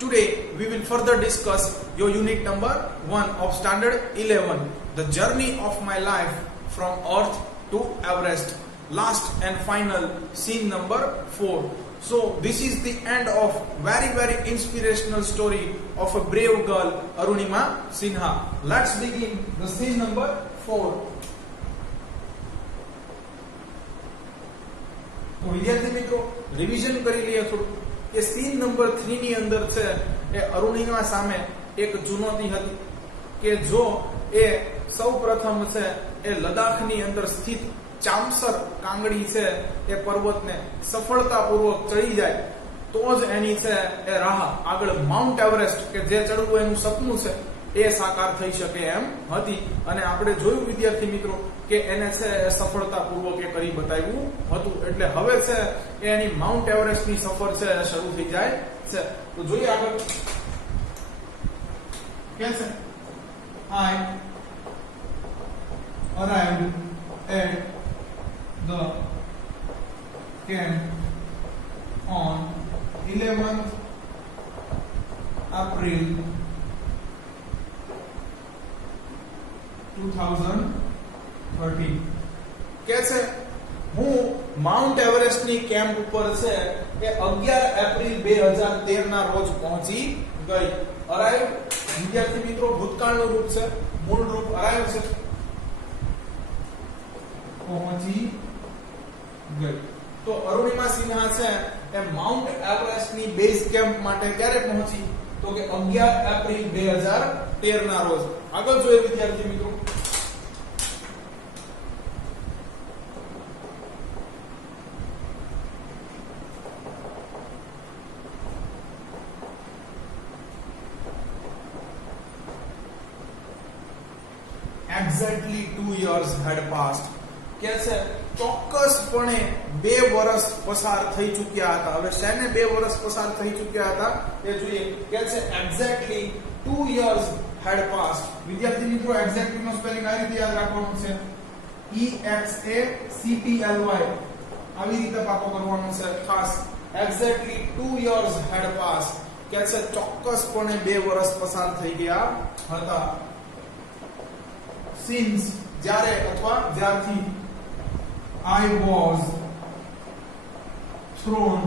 Today we will further discuss your unit number 1 of standard 11, the journey of my life from Earth to Everest, last and final scene number 4. So this is the end of very inspirational story of a brave girl, Arunima Sinha. Let's begin the scene number 4. તો વિદ્યાર્થી મિત્રો revision કરી લઈએ થોડું કે scene number 3 ની અંદર છે એ અરુણિમા સામે એક ચુનૌતી હતી કે જો એ સૌપ્રથમ છે એ લદ્દાખની અંદર સ્થિત ચામસર કાંગડી છે એ પર્વતને સફળતાપૂર્વક ચડી જાય તો જ એની છે એ રાહ આગળ માઉન્ટ એવરેસ્ટ કે જે ચડવું એનું સપનું છે એ સાકાર થઈ શકે એમ હતી અને આપણે જોયું વિદ્યાર્થી મિત્રો કે એને છે સફળતાપૂર્વક એ કરી બતાવ્યું હતું એટલે હવે છે એની માઉન્ટ એવરેસ્ટ ની સફર છે શરૂ થઈ જાય છે તો જોઈએ આગળ કે છે I arrived at the camp on 11th April 2013 કે છે હું માઉન્ટ એવરેસ્ટ ની કેમ્પ ઉપર છે એ 11 એપ્રિલ 2013 ના રોજ પહોંચી ગઈ. અરાઇવ વિદ્યાર્થી મિત્રો ભૂતકાળનું રૂપ છે, મૂળ રૂપ અરાઇવ છે, પહોંચી ગઈ. તો અરુણિમા સિન્હા છે એ માઉન્ટ એવરેસ્ટ ની બેઝ કેમ્પ માટે ક્યારે પહોંચી તો કે 11 એપ્રિલ 2013 ના રોજ. આગળ જોઈએ વિદ્યાર્થી મિત્રો exactly 2 years had passed કે છે ચોક્કસપણે 2 વર્ષ પસાર થઈ ચૂક્યા હતા. હવે શેને 2 વર્ષ પસાર થઈ ચૂક્યા હતા એ જોઈએ કે છે exactly 2 years had passed. વિદ્યાર્થી મિત્રો exactly નો સ્પેલિંગ આ રીતે યાદ રાખવાનું છે, EXACTLY આવી રીતે પાકો કરવાનો છે ખાસ. exactly 2 years had passed કે છે ચોક્કસપણે 2 વર્ષ પસાર થઈ ગયા હતા. since જ્યારે અથવા જ્યારથી I was thrown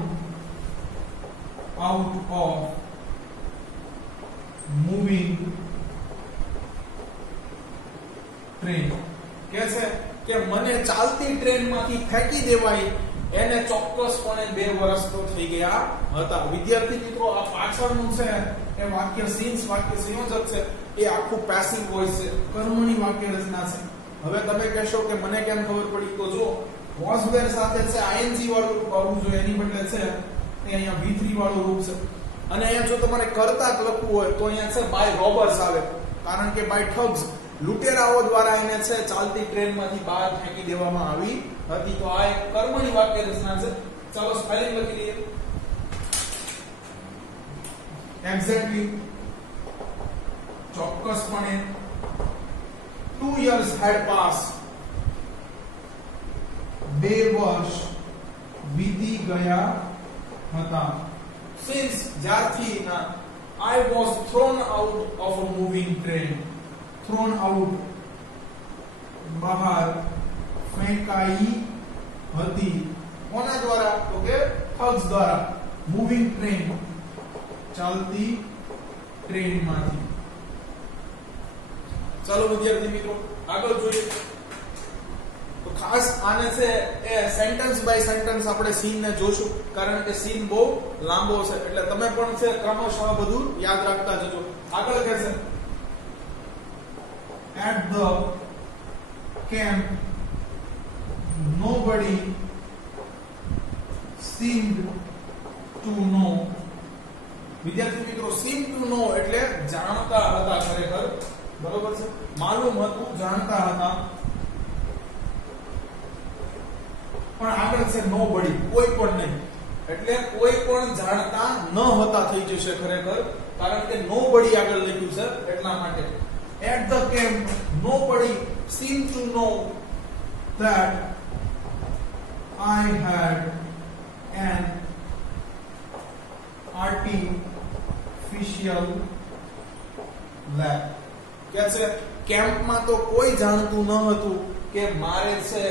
out of moving train કે છે કે મને ચાલતી ટ્રેનમાંથી ફેંકી દેવાઈ એને ચોક્કસપણે 2 વર્ષ તો થઈ ગયા હતા. વિદ્યાર્થી મિત્રો આ પાછળનું છે એ વાક્ય since વાક્ય સંયોજક છે એ આખું પેસિવ વોઇસ છે, કર્મની વાક્ય રચના છે. હવે તમે કહેશો કે મને કેમ ખબર પડી તો જો was were સાથે છે ing વાળું રૂપ આવવું જોઈએ, એની બદલે છે એ અહીંયા V3 વાળું રૂપ છે. અને અહીંયા જો તમારે કરતા લખવું હોય તો અહીંયા છે બાય રોબર્સ આવે, કારણ કે બાય ઠગ્સ લૂંટેરાઓ દ્વારા એને છે ચાલતી ટ્રેનમાંથી બહાર ફેંકી દેવામાં આવી હતી. તો આ એક કર્મની વાક્ય રચના છે. ચાલો સ્પેલિંગ લખી લઈએ. એક્ઝેક્ટલી ચોક્કસપણે 2 years had passed 2 વર્ષ વીતી ગયા હતા. since જ્યારથી ના I was thrown out of a moving train. thrown out બહાર ફેંકાઈ હતી. કોના દ્વારા તો કે thugs દ્વારા. moving train ચાલતી ટ્રેનમાંથી. ચાલો વિદ્યાર્થી મિત્રો આગળ જોઈએ. તો ખાસ આને છે એ સેન્ટેન્સ બાય સેન્ટેન્સ આપણે સીન ને જોશું, કારણ કે સીન બહુ લાંબો છે એટલે તમે પણ છે ક્રમશઃ બધું યાદ રાખતા જજો. આગળ કહે છે at the camp nobody seemed to know. વિદ્યાર્થી મિત્રો seemed to know એટલે જાણતા હતા, ખરેખર બરોબર છે, માલુમ હતું, જાણતા હતા. પણ આગળ છે nobody, કોઈ પણ નહીં, એટલે કોઈ પણ જાણતા ન હતા થઈ જશે ખરેખર, કારણ કે nobody આગળ લખ્યું છે એટલા માટે. at the camp nobody seemed to know that I had an artificial artificial lab કે છે કેમ્પમાં તો કોઈ જાણતું ન હતું કે મારે છે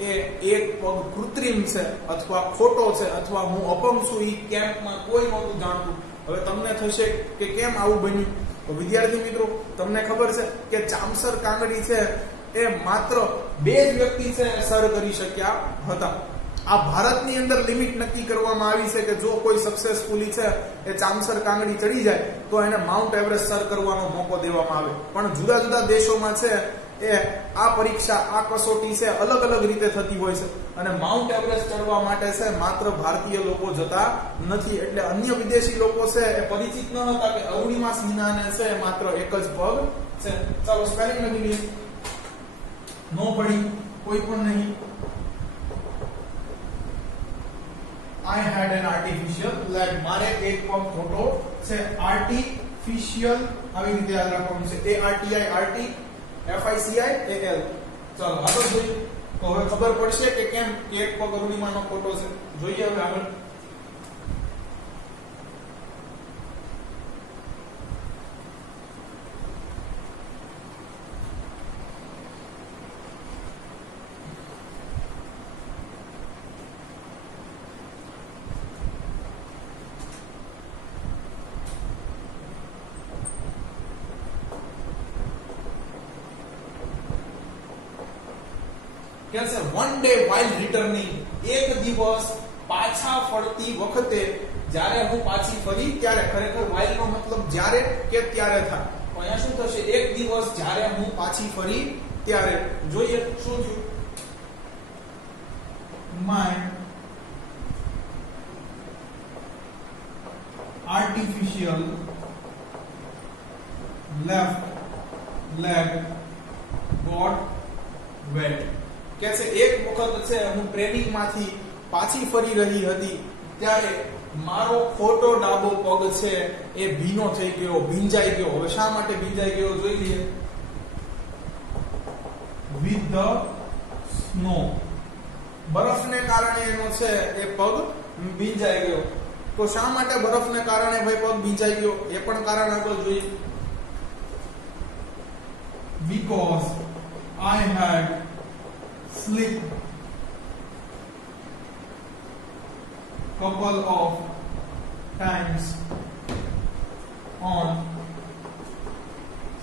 એ એક પગ કૃત્રિમ છે અથવા ખોટો છે અથવા હું અપંગ છું. એ કેમ્પમાં કોઈ નહોતું જાણતું. હવે તમને થશે કે કેમ આવું બન્યું? તો વિદ્યાર્થી મિત્રો, તમને ખબર છે કે ચામસર કાંગડી છે એ માત્ર 2 જ વ્યક્તિ છે સર કરી શક્યા હતા. આ ભારતની અંદર લિમિટ નક્કી કરવામાં આવી છે કે જો કોઈ સક્સેસફુલી છે એ ચામસર કાંગડી ચડી જાય તો એને માઉન્ટ એવરેસ્ટ સર કરવાનો મોકો દેવામાં આવે. પણ જુદા જુદા દેશોમાં છે એ આ પરીક્ષા, આ કસોટી છે અલગ અલગ રીતે થતી હોય છે અને માઉન્ટ એવરેસ્ટ ચડવા માટે છે માત્ર ભારતીય લોકો જતા નથી. એટલે અન્ય વિદેશી લોકો છે એ પરિચિત ન હતા કે અરુણિમા સિન્હાને છે માત્ર એક જ પગ છે. ચાલો સ્પેલિંગ લખી લઈએ. નો પડી કોઈ પણ નહીં. I had an artificial leg. મારે એક પગ ખોટો છે. આર્ટિફિશિયલ આવી રીતે યાદ રાખવાનું છે. ARTIFICIAL. ચાલો આગળ જોઈએ. તો હવે ખબર પડશે કે કેમ કે એક પગ અરુણિમાનો ખોટો છે. જોઈએ હવે આગળ. કે છે વન ડે while returning. એક દિવસ પાછા ફરતી વખતે, જ્યારે હું પાછી ફરી ત્યારે. ખરેખર while નો મતલબ જ્યારે કે ત્યારે થાય. તો અહીંયા શું થશે? એક દિવસ જ્યારે હું પાછી ફરી ત્યારે. જોઈએ શું થયું. My artificial left leg got wet. કે છે એક વખત છે હું ટ્રેનિંગ માંથી પાછી ફરી રહી હતી ત્યારે મારો ખોટો ડાબો પગ છે એ ભીનો થઈ ગયો, ભીંજાઈ ગયો. હવે શા માટે ભીંજાઈ ગયો જોઈ લઈએ. with the snow. બરફને કારણે એનો છે એ પગ ભીંજાઈ ગયો. તો શા માટે બરફને કારણે ભાઈ પગ ભીંજાઈ ગયો એ પણ કારણ આગળ જોઈએ. because I had slipped couple of times on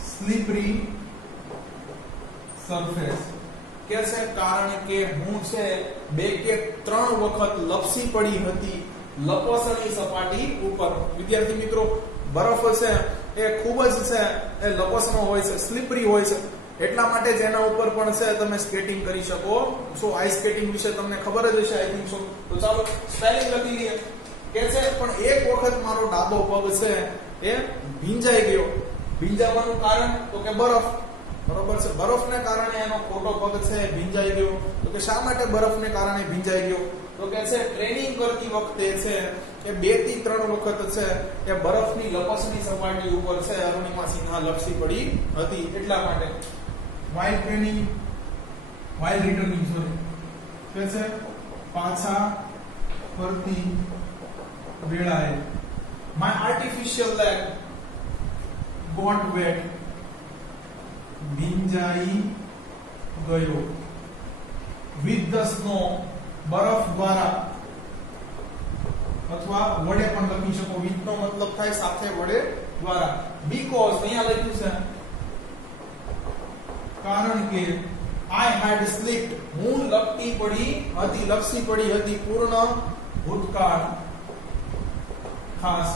slippery surface. કે છે કારણ કે હું છે 2 કે 3 વખત લપસી પડી હતી લપસણી સપાટી ઉપર. વિદ્યાર્થી મિત્રો, બરફ છે એ ખૂબ જ છે એ લપસણો હોય છે, સ્લીપરી હોય છે. એટલા માટે જ એના ઉપર પણ છે તમે સ્કેટિંગ કરી શકો છો. આઈસ સ્કેટિંગ વિશે તમને ખબર જ હશે આઈ થિંક સો. તો ચાલો સ્પેલિંગ લખી લઈએ. કે છે પણ એક વખત મારો ડાબો પગ છે એ ભીંજાઈ ગયો. ભીંજાવાનું કારણ તો કે બરફ. બરોબર છે. બરફને કારણે એનો ખોટો પગ છે ભીંજાઈ ગયો. તો કે શા માટે બરફને કારણે ભીંજાઈ ગયો? તો કે છે ટ્રેનિંગ કરતી વખતે છે એ 2 થી 3 વખત છે એ બરફની લપસણી સપાટી ઉપર છે અરુણિમા સિન્હા લપસી પડી હતી. એટલા માટે while returning કે છે પાછા ફરતી વેળાએ my artificial leg got wet. ભીંજાઈ ગયો. with the snow. બરફ દ્વારા અથવા વડે પણ લખી શકો. with નો મતલબ થાય સાથે, વડે દ્વારા. because અહીંયા લખ્યું છે કારણ કે I had slipped. હું લપસી પડી હતી પૂર્ણ ભૂતકાળ ખાસ.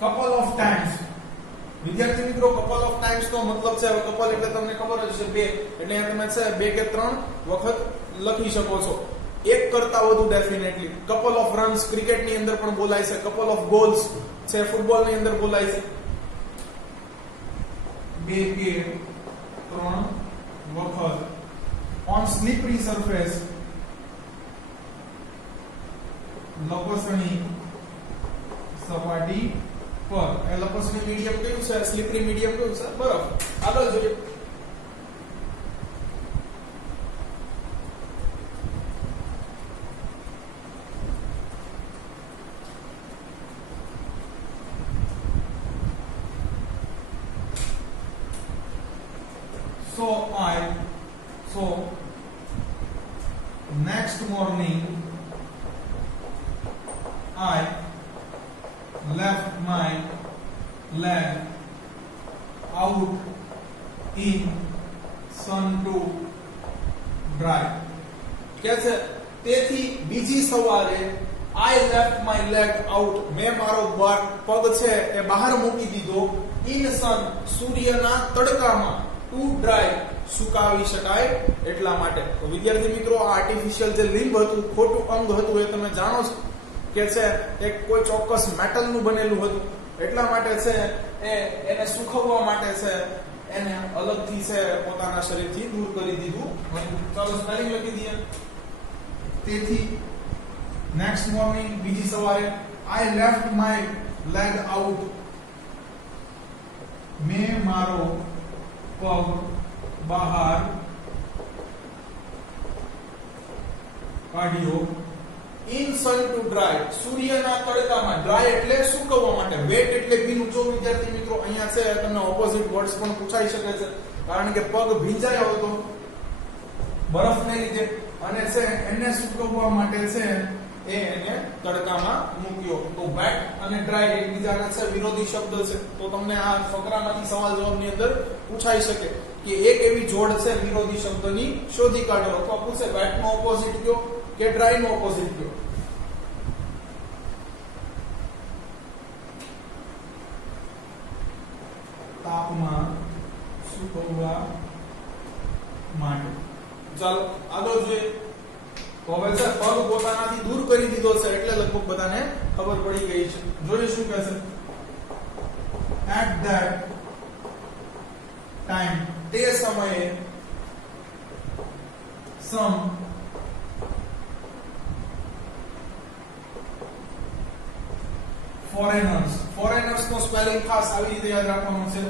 couple of times. વિદ્યાર્થી મિત્રો, couple of times નો મતલબ છે, કપલ એટલે તમને ખબર જ છે 2, એટલે અહીંયા તમે છે 2 કે 3 વખત લખી શકો છો. એક કરતા વધુ definitely. couple of runs cricket ની અંદર પણ બોલાય છે. couple of goals છે ફૂટબોલ ની અંદર બોલાય છે. 2 કે 3 વખત on slippery surface. લપસણી સપાટી પર. એ લપસણી મીડિયમ કયું છે? સ્લીપરી મીડિયમ કયું છે? બરફ. આગળ જોઈએ. So next morning I left my leg out in sun to dry. कैसे તેથી બીજી સવારે I left my leg out, મેં મારો પગ છે એ બહાર મૂકી દીધો in sun, સૂર્યના તડકામાં, to dry, સુકાવી શકાય એટલા માટે. તો વિદ્યાર્થી મિત્રો, આ આર્ટિફિશિયલ જે લિમ્બ હતું, ખોટું અંગ હતું, એ તમે જાણો છો કે છે એક કોઈ ચોક્કસ મેટલનું બનેલું હતું, એટલા માટે છે એને સુકવવા માટે છે એને અલગથી છે પોતાના શરીરથી દૂર કરી દીધું. ચાલો સ્પેલિંગ લખી દઈએ. તેથી નેક્સ્ટ મોર્નિંગ, બીજી સવારે, I left my leg out, મેં મારો પગ બહાર કાઢ્યો in sun to dry, સૂર્યના તડકામાં. ડ્રાય એટલે સૂકવવા માટે, વેટ એટલે ભીનું. જો વિદ્યાર્થી મિત્રો, અહીંયા છે તમને ઓપોઝિટ વર્ડ્સ પણ પૂછાઈ શકે છે, કારણ કે પગ ભીંજાયો હતો બરફને લીધે, અને છે એને સૂકવવા માટે છે એને તડકામાં મૂક્યો. તો વેટ અને ડ્રાય એકબીજાના છે વિરોધી શબ્દ છે. તો તમને આ ફકરામાંથી સવાલ જવાબની અંદર પૂછાઈ શકે કે એક એવી જોડ છે વિરોધી શબ્દની, શોધી કાઢો. અથવા પૂછે વેટ નો ઓપોઝિટ કયો કે ડ્રાય નો ઓપોઝિટ કયો. તાપમાં સૂકવવા માટે. ચાલો આગળ જોઈએ. તો હવે છે પગ પોતાનાથી દૂર કરી દીધો છે એટલે લગભગ બધાને ખબર પડી ગઈ છે. જોઈએ શું કહે છે. At that time, તે સમયે some foreigners નો સ્પેલિંગ ખાસ આવી રીતે યાદ રાખવાનું છે.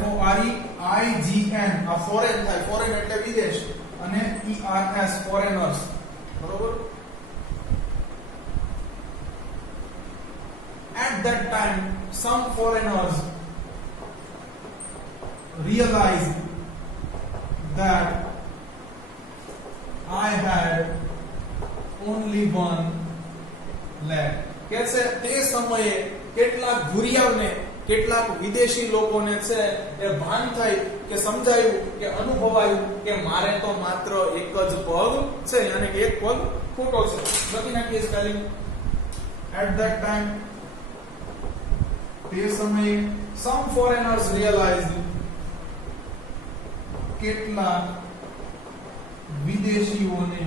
FOREIGN. આ ફોરેન થાય, ફોરેન એટલે વિદેશ, અને ERS foreigners. બરોબર. At that time, some foreigners realized that I had only one leg. કે છે તે સમયે કેટલાક ભૂરિયાઓને, કેટલાક વિદેશી લોકોને છે એ ભાન થાય કે સમજાયું કે અનુભવાયું કે મારે તો માત્ર એક જ પગ છે, અને એક પગ ખોટો છે. લખી નાખીએ સ્પેલિંગ. At that time, તે સમયે some foreigners realized, કેટલાક વિદેશીઓને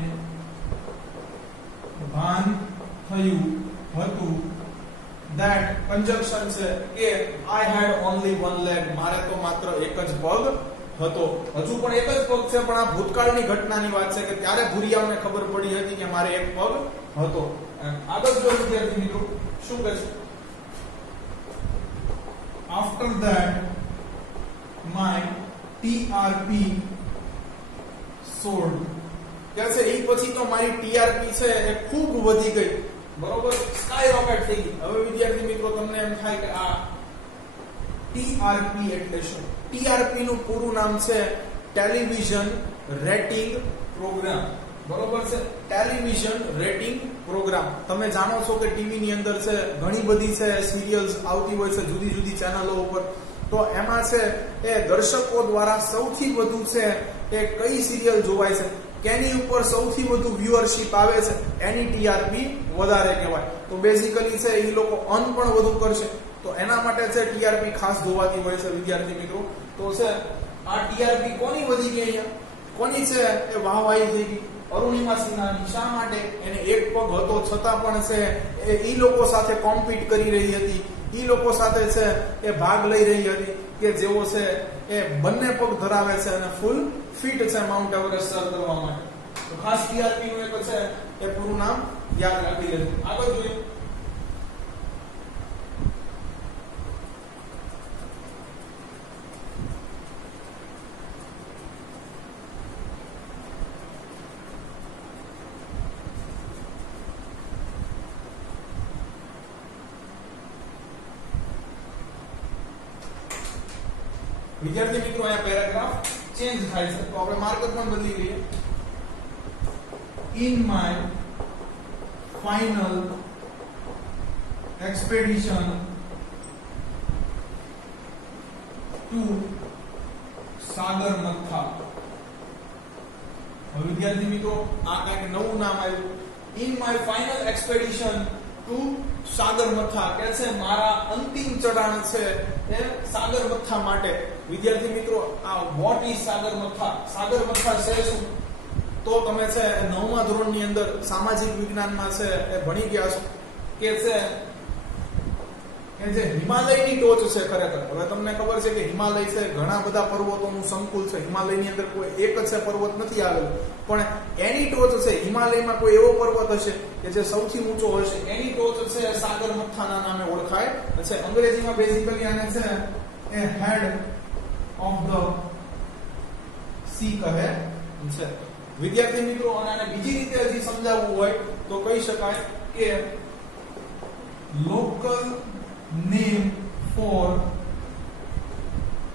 ભાન થયું હતું that conjunction છે કે I had only one leg, મારે તો માત્ર એક જ પગ હતો. હજુ પણ એક જ પગ છે, પણ આ ભૂતકાળની ઘટનાની વાત છે કે ત્યારે ભૂરિયાઓને ખબર પડી હતી કે મારે એક પગ હતો. આગળ જો વિદ્યાર્થી મિત્રો શું કહે છે. After that, my TRP soared. કે છે એ પછી તો મારી TRP છે એ ખૂબ વધી ગઈ. બરોબર, સ્કાય રોકેટ થઈ ગઈ. હવે વિદ્યાર્થી મિત્રો તમને એમ થાય કે આ TRP એટલે શું? TRP નું પૂરું નામ છે ટેલિવિઝન રેટિંગ પ્રોગ્રામ. બરોબર છે, ટેલિવિઝન રેટિંગ પ્રોગ્રામ. તમે જાણો છો કે ટીવી ની અંદર છે ઘણી બધી છે સિરિયલ્સ આવતી હોય છે જુદી જુદી ચેનલો ઉપર. તો એમાં છે એ દર્શકો દ્વારા સૌથી વધુ છે એ કઈ સિરિયલ જોવાય છે, કેની ઉપર સૌથી વધુ વ્યુઅરશિપ આવે છે, એની TRP વધારે કહેવાય. તો બેઝિકલી છે એ લોકો અર્ન પણ વધુ કરશે. તો એના માટે છે TRP ખાસ જોવાતી હોય છે વિદ્યાર્થી મિત્રો. તો છે આ TRP કોની વધી ગઈ અહીંયા, કોની છે એ વાહવાહી થઈ ગઈ? અરુણિમા સિન્હાની. શા માટે? એને એક પગ હતો છતાં પણ છે એ લોકો સાથે કોમ્પીટ કરી રહી હતી, એ લોકો સાથે છે એ ભાગ લઈ રહી હતી કે જેઓ છે એ બંને પગ ધરાવે છે અને ફૂલ ફિટ છે માઉન્ટ એવરેસ્ટ સર કરવા માટે. તો ખાસ TRP નું એક છે એ પૂરું નામ યાદ રાખી લેજો. આગળ જોઈએ. વિદ્યાર્થી મિત્રો અહીંયા પેરેગ્રાફ ચેન્જ થાય છે. તો આપણે માર્કર પણ બદલી લઈએ. In my final expedition to સાગરમથા. વિદ્યાર્થી મિત્રો આ કંઈક નવું નામ આવ્યું. In my final expedition two સાગરમથા કે છે મારા અંતિમ ચઢાણ છે એ સાગરમથા માટે. વિદ્યાર્થી મિત્રો આ વોટ ઇઝ સાગરમથા? સાગરમથા છે શું? તો તમે છે 9મા ધોરણની અંદર સામાજિક વિજ્ઞાનમાં છે એ ભણી ગયા છો કે છે કે જે હિમાલયની ટોચ છે ખરેખર. હવે તમને ખબર છે કે હિમાલય છે ઘણા બધા પર્વતોનું સંકુલ છે. હિમાલયની અંદર કોઈ એક જ છે પર્વત નથી આવેલો, પણ એની ટોચ છે. હિમાલયમાં કોઈ એવો પર્વત હશે કે જે સૌથી ઊંચો હશે, એની ટોચ છે સાગરમથાના નામે ઓળખાય છે. અંગ્રેજીમાં બેઝિકલી આને છે એ હેડ ઓફ ધ સી કહે છે. વિદ્યાર્થી મિત્રો આને બીજી રીતે હજી સમજાવવું હોય તો કહી શકાય કે local name for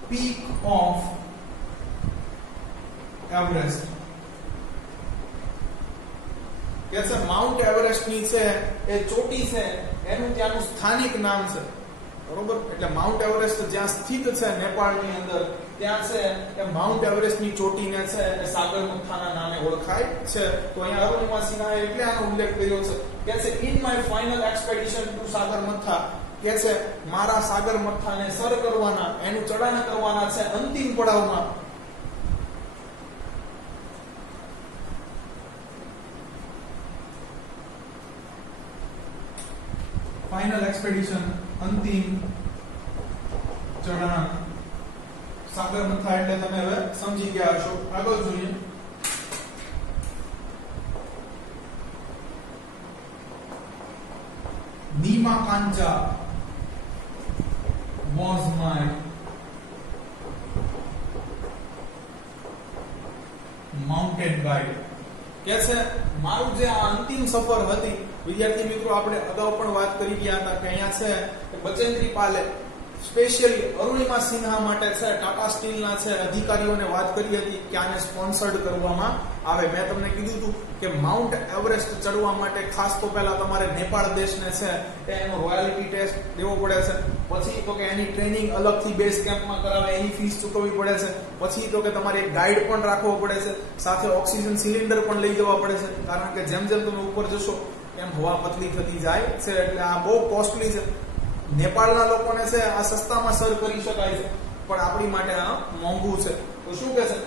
peak of Everest. કે છે માઉન્ટ એવરેસ્ટ ની છે એ ચોટી છે એનું ત્યાંનું સ્થાનિક નામ છે. બરોબર? એટલે માઉન્ટ એવરેસ્ટ જ્યાં સ્થિત છે નેપાળની અંદર, ત્યાં છે કે માઉન્ટ એવરેસ્ટ ની ચોટીને છે એ સાગરમથાના નામે ઓળખાય છે. તો અહીંયા અરુણિમા સિન્હાએ એટલે આનો ઉલ્લેખ કર્યો છે કે છે in my final expedition two સાગરમથા કે છે મારા સાગરમથાને સર કરવાના, એનું ચઢાણ કરવાના છે અંતિમ પડાવમાં. ફાઇનલ એક્સપેડિશન અંતિમ ચઢાણ સાગરમથા એટલે તમે હવે સમજી ગયા હશો. આગળ જોઈએ. Nima કાંચા was my mountain guide. કે છે મારું જે આ અંતિમ સફર હતી, વિદ્યાર્થી મિત્રો આપણે અગાઉ પણ વાત કરી ગયા હતા કે અહીંયા છે બચેન્દ્રી પાલે સ્પેશિયલી અરુણિમા સિન્હા માટે છે ટાટા સ્ટીલના છે અધિકારીઓને વાત કરી હતી કે આને સ્પોન્સર્ડ કરવામાં આવે. મેં તમને કીધું હતું કે માઉન્ટ એવરેસ્ટ ચડવા માટે ખાસ તો પહેલા તમારે નેપાળ દેશને છે એનો રોયલ્ટી ટેસ્ટ દેવો પડે છે. પછી તો કે એની ટ્રેનિંગ અલગથી બેઝ કેમ્પમાં કરાવે, એની ફીસ ચૂકવવી પડે છે. પછી તો કે તમારે એક ગાઈડ પણ રાખવો પડે છે, સાથે ઓક્સિજન સિલિન્ડર પણ લઈ જવા પડે છે, કારણ કે જેમ જેમ તમે ઉપર જશો એમ હવા પતલી થતી જાય છે. એટલે આ બહુ કોસ્ટલી છે. નેપાળના લોકોને છે આ સસ્તામાં સર કરી શકાય છે, પણ આપણી માટે આ મોંઘું છે. તો શું કહે છે?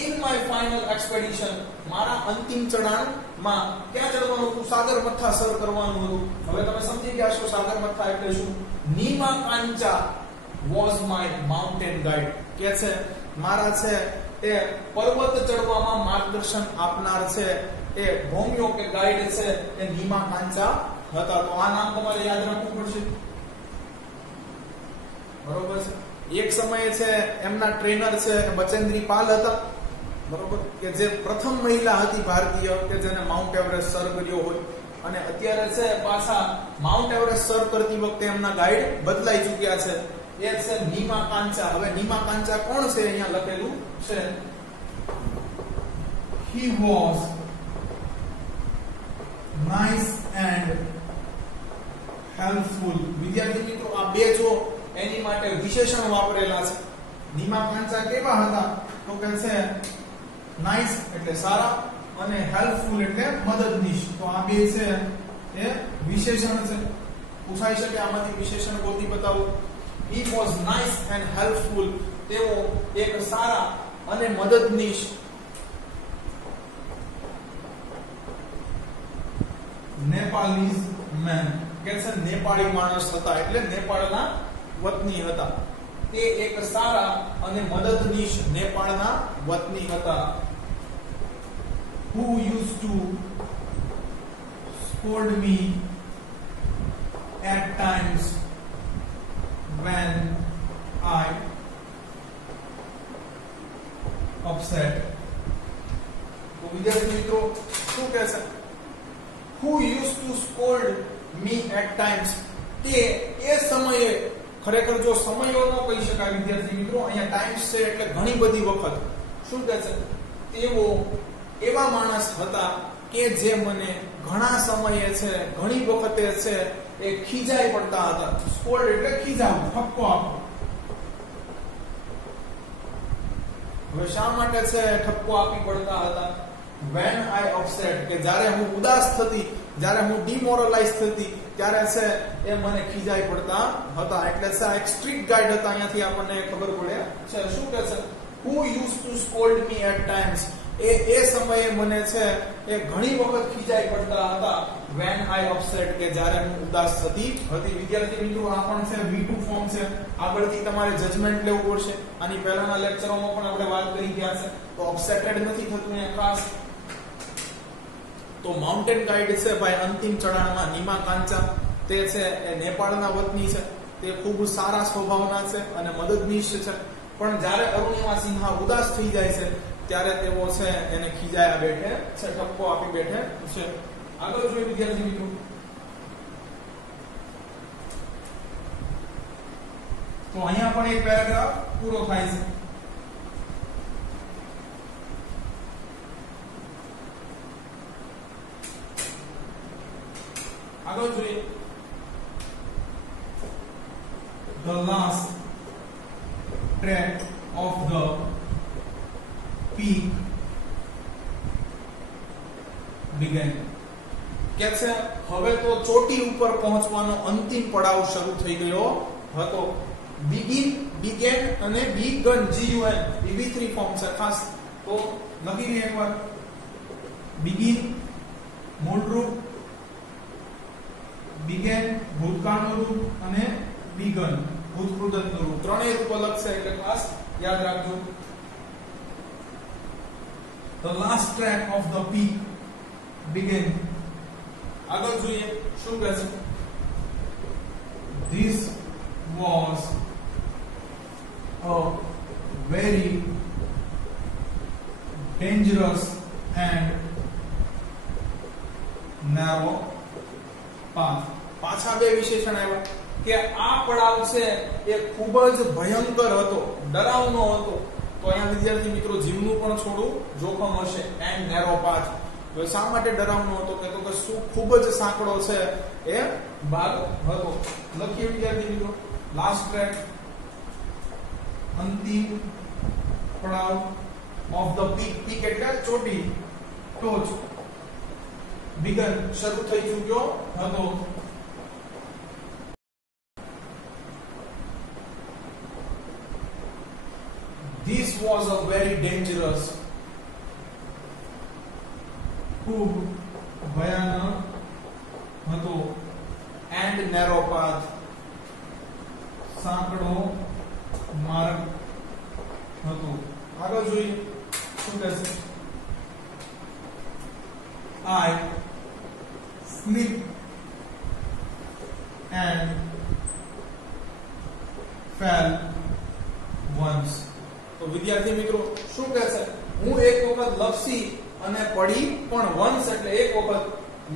ઇન માય ફાઇનલ એક્સપેડિશન, મારા અંતિમ ચઢાણમાં ક્યાં ચડવાનું હતું? સાગરમથા સર કરવાનું હતું. હવે તમે સમજી ગયા છો સાગરમથા એટલે શું. Nima Kancha was my mountain guide. કે છે મારા છે એ પર્વત ચડવામાં માર્ગદર્શન આપનાર છે એ ભોમિયો કે ગાઈડ છે એ નીમા કાંચા હતા. તો આ નામ તમારે યાદ રાખવું પડશે. બરોબર છે. એક સમયે છે એમના ટ્રેનર છે બચેન્દ્રી પાલ હતા. બરોબર? કે જે પ્રથમ મહિલા હતી ભારતીય કે જેને માઉન્ટ એવરેસ્ટ સર કર્યો હોય. અને અત્યારે છે પાછા માઉન્ટ એવરેસ્ટ સર કરતી વખતે એમના ગાઈડ બદલાઈ ચૂક્યા છે. એ છે નીમા કાંચા. હવે નીમા કાંચા કોણ છે? અહીંયા લખેલું છે he was nice and helpful. વિદ્યાર્થી મિત્રો આ બે જો એની માટે વિશેષણ વાપરેલા છે. નીમા કાંચા કેવા હતા? તો કે છે નાઇસ એટલે સારા અને હેલ્પફુલ એટલે મદદનીશ. તો આ બે છે એ વિશેષણ છે. પૂછાઈ શકે આમાંથી વિશેષણ ગોતી બતાવો. he was nice and helpful. તેઓ એક સારા અને મદદનીશ નેપાળીઝ મેન કે છે નેપાળી માણસ હતા, એટલે નેપાળના વતની હતા. તે એક સારા અને મદદનીશ નેપાળના વતની હતા. who used to scold me at times when I upset. તો વિદ્યાર્થી મિત્રો શું કહે છે? who used to scold me at times. તે એ સમયે, ખરેખર જો સમયો ન કહી શકાય વિદ્યાર્થી મિત્રો, અહીંયા ટાઈમ્સ છે એટલે ઘણી બધી વખત. શું કહે છે તેઓ એવા માણસ હતા કે જે મને ઘણા સમયે છે ઘણી વખતે છે એ ખીજાઈ પડતા હતા. સ્કોલ્ડ એટલે ખીજાવું, ઠપકો આપવો. હવે શા માટે છે ઠપકો આપી પડતા હતા? when I upset, કે જ્યારે હું ઉદાસ થતી, જ્યારે હું ડિમોરલાઇઝ થતી ત્યારે છે એ મને ખીજાઈ પડતા હતા. એટલે છે આ એક સ્ટ્રિક્ટ ગાઈડ હતા. અહીંયાથી આપણને ખબર પડે છે. શું કહે છે? who used to scold me at times, એ સમયે મને છે એ ઘણી વખત ખીજાઈ પડતા હતા. when I upset, કે જ્યારે હું ઉદાસ થતી હતી. વિદ્યાર્થી મિત્રો આ પણ છે V2 ફોર્મ છે. આગળથી તમારે જજમેન્ટ લેવું પડશે. આની પહેલાના લેક્ચરોમાં પણ આપણે વાત કરી ગયા છે. તો અપસેટેડ નથી થતું અહીંયા ખાસ. તો માઉન્ટેન ગાઈડ છે ભાઈ અંતિમ ચઢાણમાં નીમા કાંચા, તે છે એ નેપાળના વતની છે. તે ખૂબ સારા સ્વભાવના છે અને મદદનીશ છે. પણ જ્યારે અરુણિમા સિન્હા ઉદાસ થઈ જાય છે ત્યારે તેઓ છે એને ખીજાયા બેઠે છે, ઠપકો આપી બેઠે છે. આગળ જોઈએ વિદ્યાર્થી મિત્રો. તો અહીંયા પણ એક પેરેગ્રાફ પૂરો થાય છે. આગળ જોઈએ. The last track of the peak began. કે છે હવે તો ચોટી ઉપર પહોંચવાનો અંતિમ પડાવ શરૂ થઈ ગયો હતો. began અને begun GUN એ V3 ફોર્મ છે ખાસ. તો લખી લઈએ એકવાર. begin મૂળરૂપ, began ભૂતકાળનું રૂપ અને begun ભૂતકૃદંતનું રૂપ. ત્રણેય રૂપ અલગ છે એટલે ખાસ યાદ રાખજો. The last track of the peak began. આગળ જોઈએ શું કહે છે? This was a very dangerous and narrow path. પાછા બે વિશેષણ આવ્યા કે આ પડાવ છે એ ખૂબ જ ભયંકર હતો, ડરાવનો હતો. તો અહીંયા વિદ્યાર્થી મિત્રો જીવનું પણ થોડું જોખમ હશે. And narrow path. હવે શા માટે ડરાવનો હતો? કે તો કે શું ખૂબ જ સાંકડો છે એ ભાગ હતો. લખીએ વિદ્યાર્થી મિત્રો. લાસ્ટ ટ્રેક અંતિમ પડાવ ઓફ ધ પીક. પીક એટલે ચોટી, ટોચ. બિગન શરૂ થઈ ચૂક્યો હતો. This was a very dangerous, ખૂબ ભયાનક હતો, and narrow path, સાંકડો માર્ગ હતો. આગળ જોઈએ શું કહે છે? I slipped and fell once. તો વિદ્યાર્થી મિત્રો શું કહે છે? હું એક વખત લપસી અને પડી પણ. વંશ એટલે એક વખત,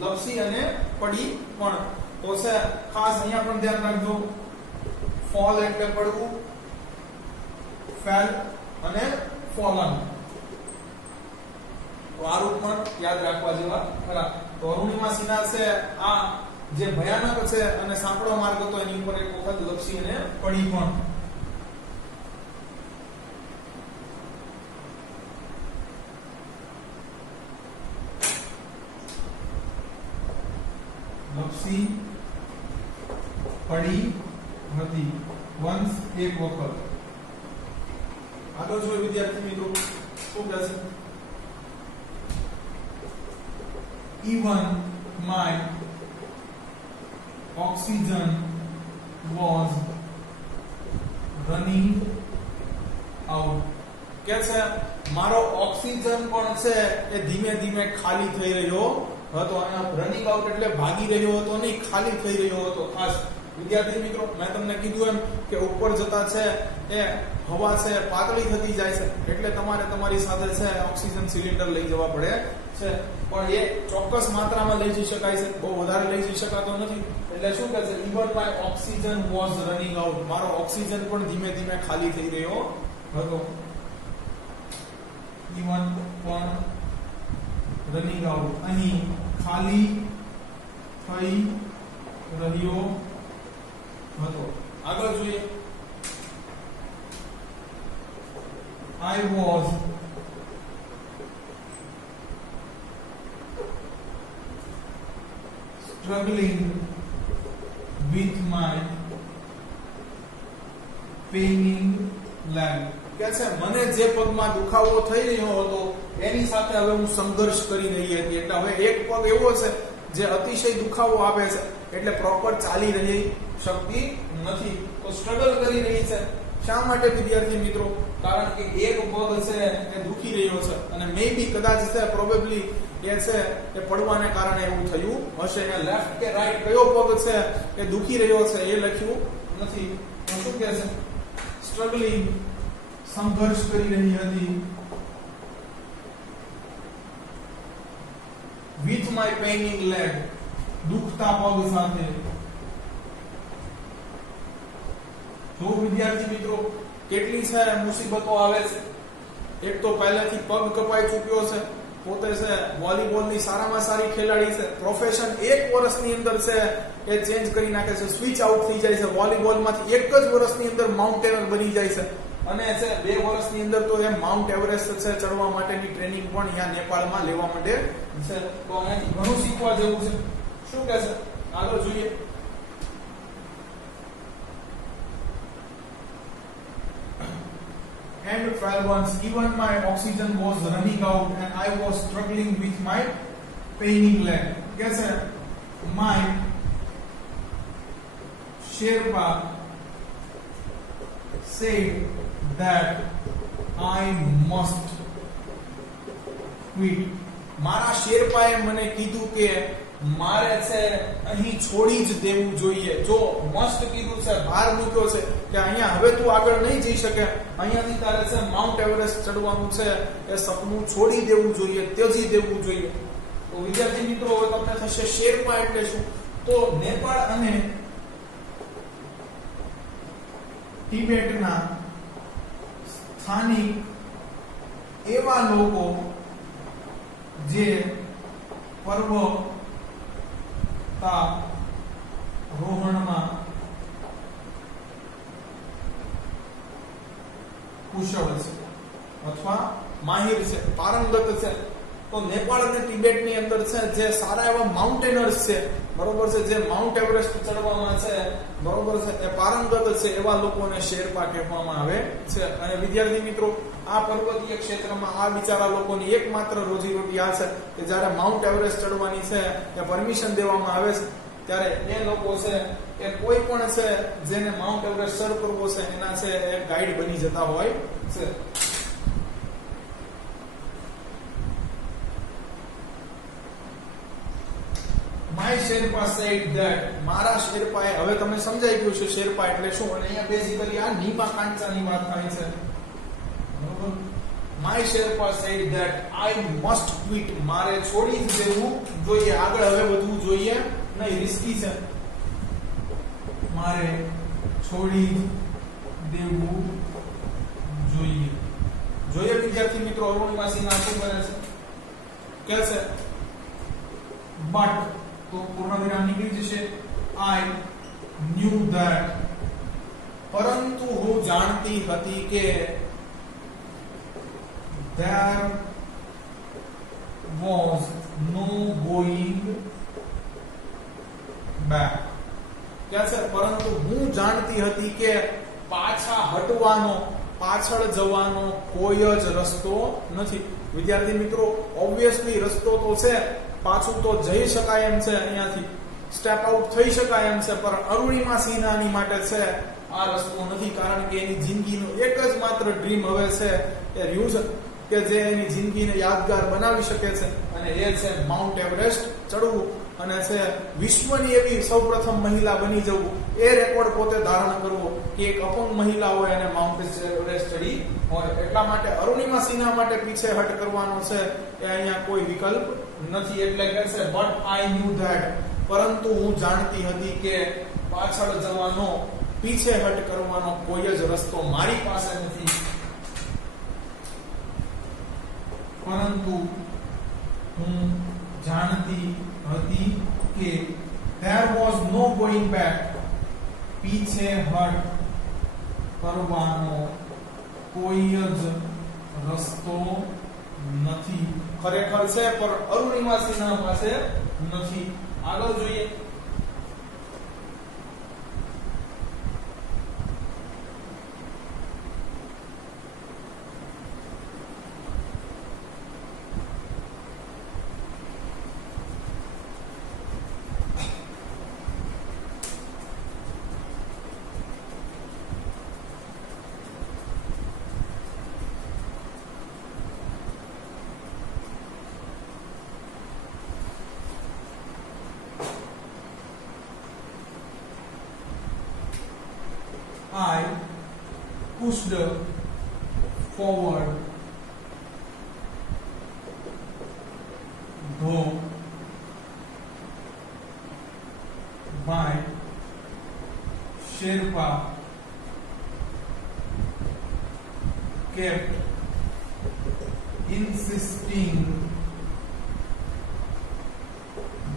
લપસી અને પડી પણ. તો છે ખાસ અહીંયા પણ ધ્યાન રાખજો. ફોલ એટલે પડવું, ફેલ અને ફોલન. તો આ રૂપ પણ યાદ રાખવા જેવા ખરા. તો અરુણિમા સિન્હા છે આ જે ભયાનક છે અને સાંકડો માર્ગ હતો એની ઉપર એક વખત લપસી અને પડી પણ. લપસી પડી હતી. વંશ એક વખત. આગળ જોઈએ વિદ્યાર્થી મિત્રો શું કહે છે? Even my oxygen was running out. કે છે મારો ઓક્સિજન પણ છે એ ધીમે ધીમે ખાલી થઈ રહ્યો હતો. અહીંયા રનિંગ આઉટ એટલે ભાગી રહ્યો હતો નહીં, ખાલી થઈ રહ્યો હતો. ખાસ વિદ્યાર્થી મિત્રો મેં તમને કીધું એમ કે ઉપર જતા છે એ હવા છે પાતળી થતી જાય છે એટલે તમારે તમારી સાથે છે ઓક્સિજન સિલિન્ડર લઈ જવા પડે છે. પણ એ ચોક્કસ માત્રામાં લઈ જઈ શકાય છે, બહુ વધારે લઈ જઈ શકાતો નથી. એટલે શું કહે છે? Even my oxygen was running out. મારો ઓક્સિજન પણ ધીમે ધીમે ખાલી થઈ રહ્યો હતો. even પણ રનિંગ આઉટ અહીં ખાલી થઈ રહ્યો હતો. આગળ જોઈએ. I was struggling with my paining leg. કે છે મને જે પગમાં દુખાવો થઈ રહ્યો હતો એની સાથે હવે હું સંઘર્ષ કરી રહી હતી. એટલે હવે એક પગ એવો છે જે અતિશય દુખાવો આપે છે એટલે પ્રોપર ચાલી રહી શકતી નથી. તો સ્ટ્રગલ કરી રહી છે. શા માટે વિદ્યાર્થી મિત્રો? કારણ કે એક પગ છે એ દુખી રહ્યો છે અને મે બી કદાચ છે પ્રોબેબલી એ છે કે પડવાને કારણે એવું થયું હશે. અને લેફ્ટ કે રાઈટ કયો પગ છે એ દુખી રહ્યો છે એ લખ્યું નથી. તો શું કહે છે? સ્ટ્રગલિંગ સંઘર્ષ કરી રહી હતી with my paining leg દુખતા પગ સાથે. તો વિદ્યાર્થી મિત્રો કેટલી છે મુસીબતો આવે છે. એક તો પહેલેથી પગ કપાઈ ચૂક્યો છે, પોતે છે વોલીબોલની સારામાં સારી ખેલાડી છે, પ્રોફેશન 1 વર્ષની અંદર છે એ ચેન્જ કરી નાખે છે, સ્વિચ આઉટ થઈ જાય છે, વોલીબોલમાંથી 1 જ વર્ષની અંદર માઉન્ટેનર બની જાય છે અને છે 2 વર્ષની અંદર તો એ માઉન્ટ એવરેસ્ટ છે ચડવા માટેની ટ્રેનિંગ પણ અહીંયા નેપાળમાં લેવા માંડે છે. તો અહીંયાથી ઘણું શીખવા જેવું છે. શું કહે છે આગળ જોઈએ. And 12 months, even my oxygen was running out and I was struggling with my paining leg. Guess my Sherpa said that I must quit. મારા શેરપાએ મને કીધું કે મારે છે અહીં છોડી જ દેવું જોઈએ. જો મસ્ટ કીધું છે, ભાર મૂક્યો છે કે અહીંયા હવે તું આગળ નહીં જઈ શકે, અહીંયાથી તારે છે માઉન્ટ એવરેસ્ટ ચડવાનું છે એ સપનું છોડી દેવું જોઈએ, ત્યજી દેવું જોઈએ. તો વિદ્યાર્થી મિત્રો હવે તમને થશે શેરપા એટલે શું? તો નેપાળ અને તિબેટના સ્થાનિક એવા લોકો જે પર્વતારોહણમાં કુશળ છે અથવા માહિર છે, પારંગત છે. તો નેપાળ અને તિબેટની અંદર છે જે સારા એવા માઉન્ટેનર્સ છે, બરોબર છે, જે માઉન્ટ એવરેસ્ટ ચડવામાં છે, બરોબર છે, એ પારંગત છે, એવા લોકોને શેરપા કહેવામાં આવે છે. અને વિદ્યાર્થી મિત્રો આ પર્વતીય ક્ષેત્રમાં આ બિચારા લોકોની એકમાત્ર રોજીરોટી આ છે કે જ્યારે માઉન્ટ એવરેસ્ટ ચડવાની છે એ પરમિશન દેવામાં આવે છે ત્યારે એ લોકો છે એ કોઈ પણ છે જેને માઉન્ટ એવરેસ્ટ સર કરવો છે એના છે એ ગાઈડ બની જતા હોય છે. My Sherpa said that, મારા શેરપાએ, હવે તમને સમજાઈ ગયું છે શેરપા એટલે શું. અને અહીંયા બેઝિકલી આ નીમા કાંચાની વાત થાય છે. બરોબર. My Sherpa said that I must quit. મારે છોડી જ દેવું જોઈએ, આગળ હવે વધવું જોઈએ નહીં, રિસ્કી છે. મારે છોડી દેવું જોઈએ. જોઈએ વિદ્યાર્થી મિત્રો અરુણિમા સિન્હા શું કરે છે? કે છે બટ, તો પૂર્ણ વિરામ નીકળી જશે. I knew that, પરંતુ હું જાણતી હતી કે there was no going back. ક્યાં છે? પરંતુ હું જાણતી હતી કે પાછા હટવાનો, પાછળ જવાનો કોઈ જ રસ્તો નથી. વિદ્યાર્થી મિત્રો ઓબ્વિયસલી રસ્તો તો છે, પાછું તો જઈ શકાય એમ છે, અહીંયાથી સ્ટેપ આઉટ થઈ શકાય એમ છે, પણ અરુણિમા સિન્હાની માટે છે આ રસ્તો નથી. કારણ કે એની જિંદગીનો એક જ માત્ર ડ્રીમ હવે છે એ રહ્યું છે કે જે એની જિંદગીને યાદગાર બનાવી શકે છે અને એ છે માઉન્ટ એવરેસ્ટ ચડવું અને છે વિશ્વની એવી સૌપ્રથમ મહિલા બની જવું, એ રેકોર્ડ પોતે ધારણ કરવો કે એક અપંગ મહિલા હોય અને માઉન્ટ એવરેસ્ટ ચડી હોય. એટલા માટે અરુણિમા સિન્હા માટે પીછેહટ કરવાનો છે એ અહીંયા કોઈ વિકલ્પ નથી. એટલે કે છે બટ આઈ ન્યુ ધેટ, પરંતુ હું જાણતી હતી કે પાછળ જવાનો, પીછેહટ કરવાનો કોઈ જ રસ્તો મારી પાસે નથી. પરંતુ હું જાણતી હતી કે there was no going back, પીછેહટ કરવાનો કોઈ જ રસ્તો નથી. ખરેખર છે પણ અરુણિમા સિન્હા પાસે નથી. આગળ જોઈએ. I pushed forward, though my Sherpa kept insisting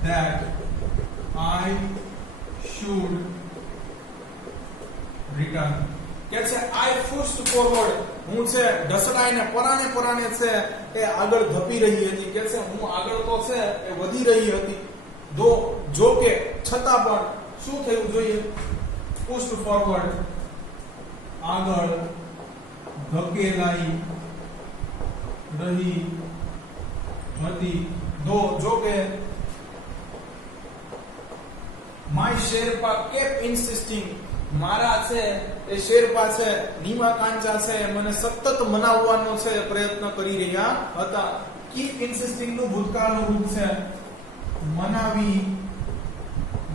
that I should return. કે છે I pushed forward, હું છે ઢસડાઈને પરાણે છે એ આગળ ધપી રહી હતી. કે છે હું આગળ તો છે એ વધી રહી હતી. જો કે છતાં પણ શું થયું જોઈએ? pushed forward, આગળ ધકેલાઈ રહી હતી. જો કે my Sherpa kept insisting, મારા છે એ શેરપા છે નીમા કાંચા છે મને સતત મનાવવાનો છે પ્રયત્ન કરી રહ્યા હતા. કીપ ઇન્સિસ્ટિંગ નું ભૂતકાળનું રૂપ છે મનાવી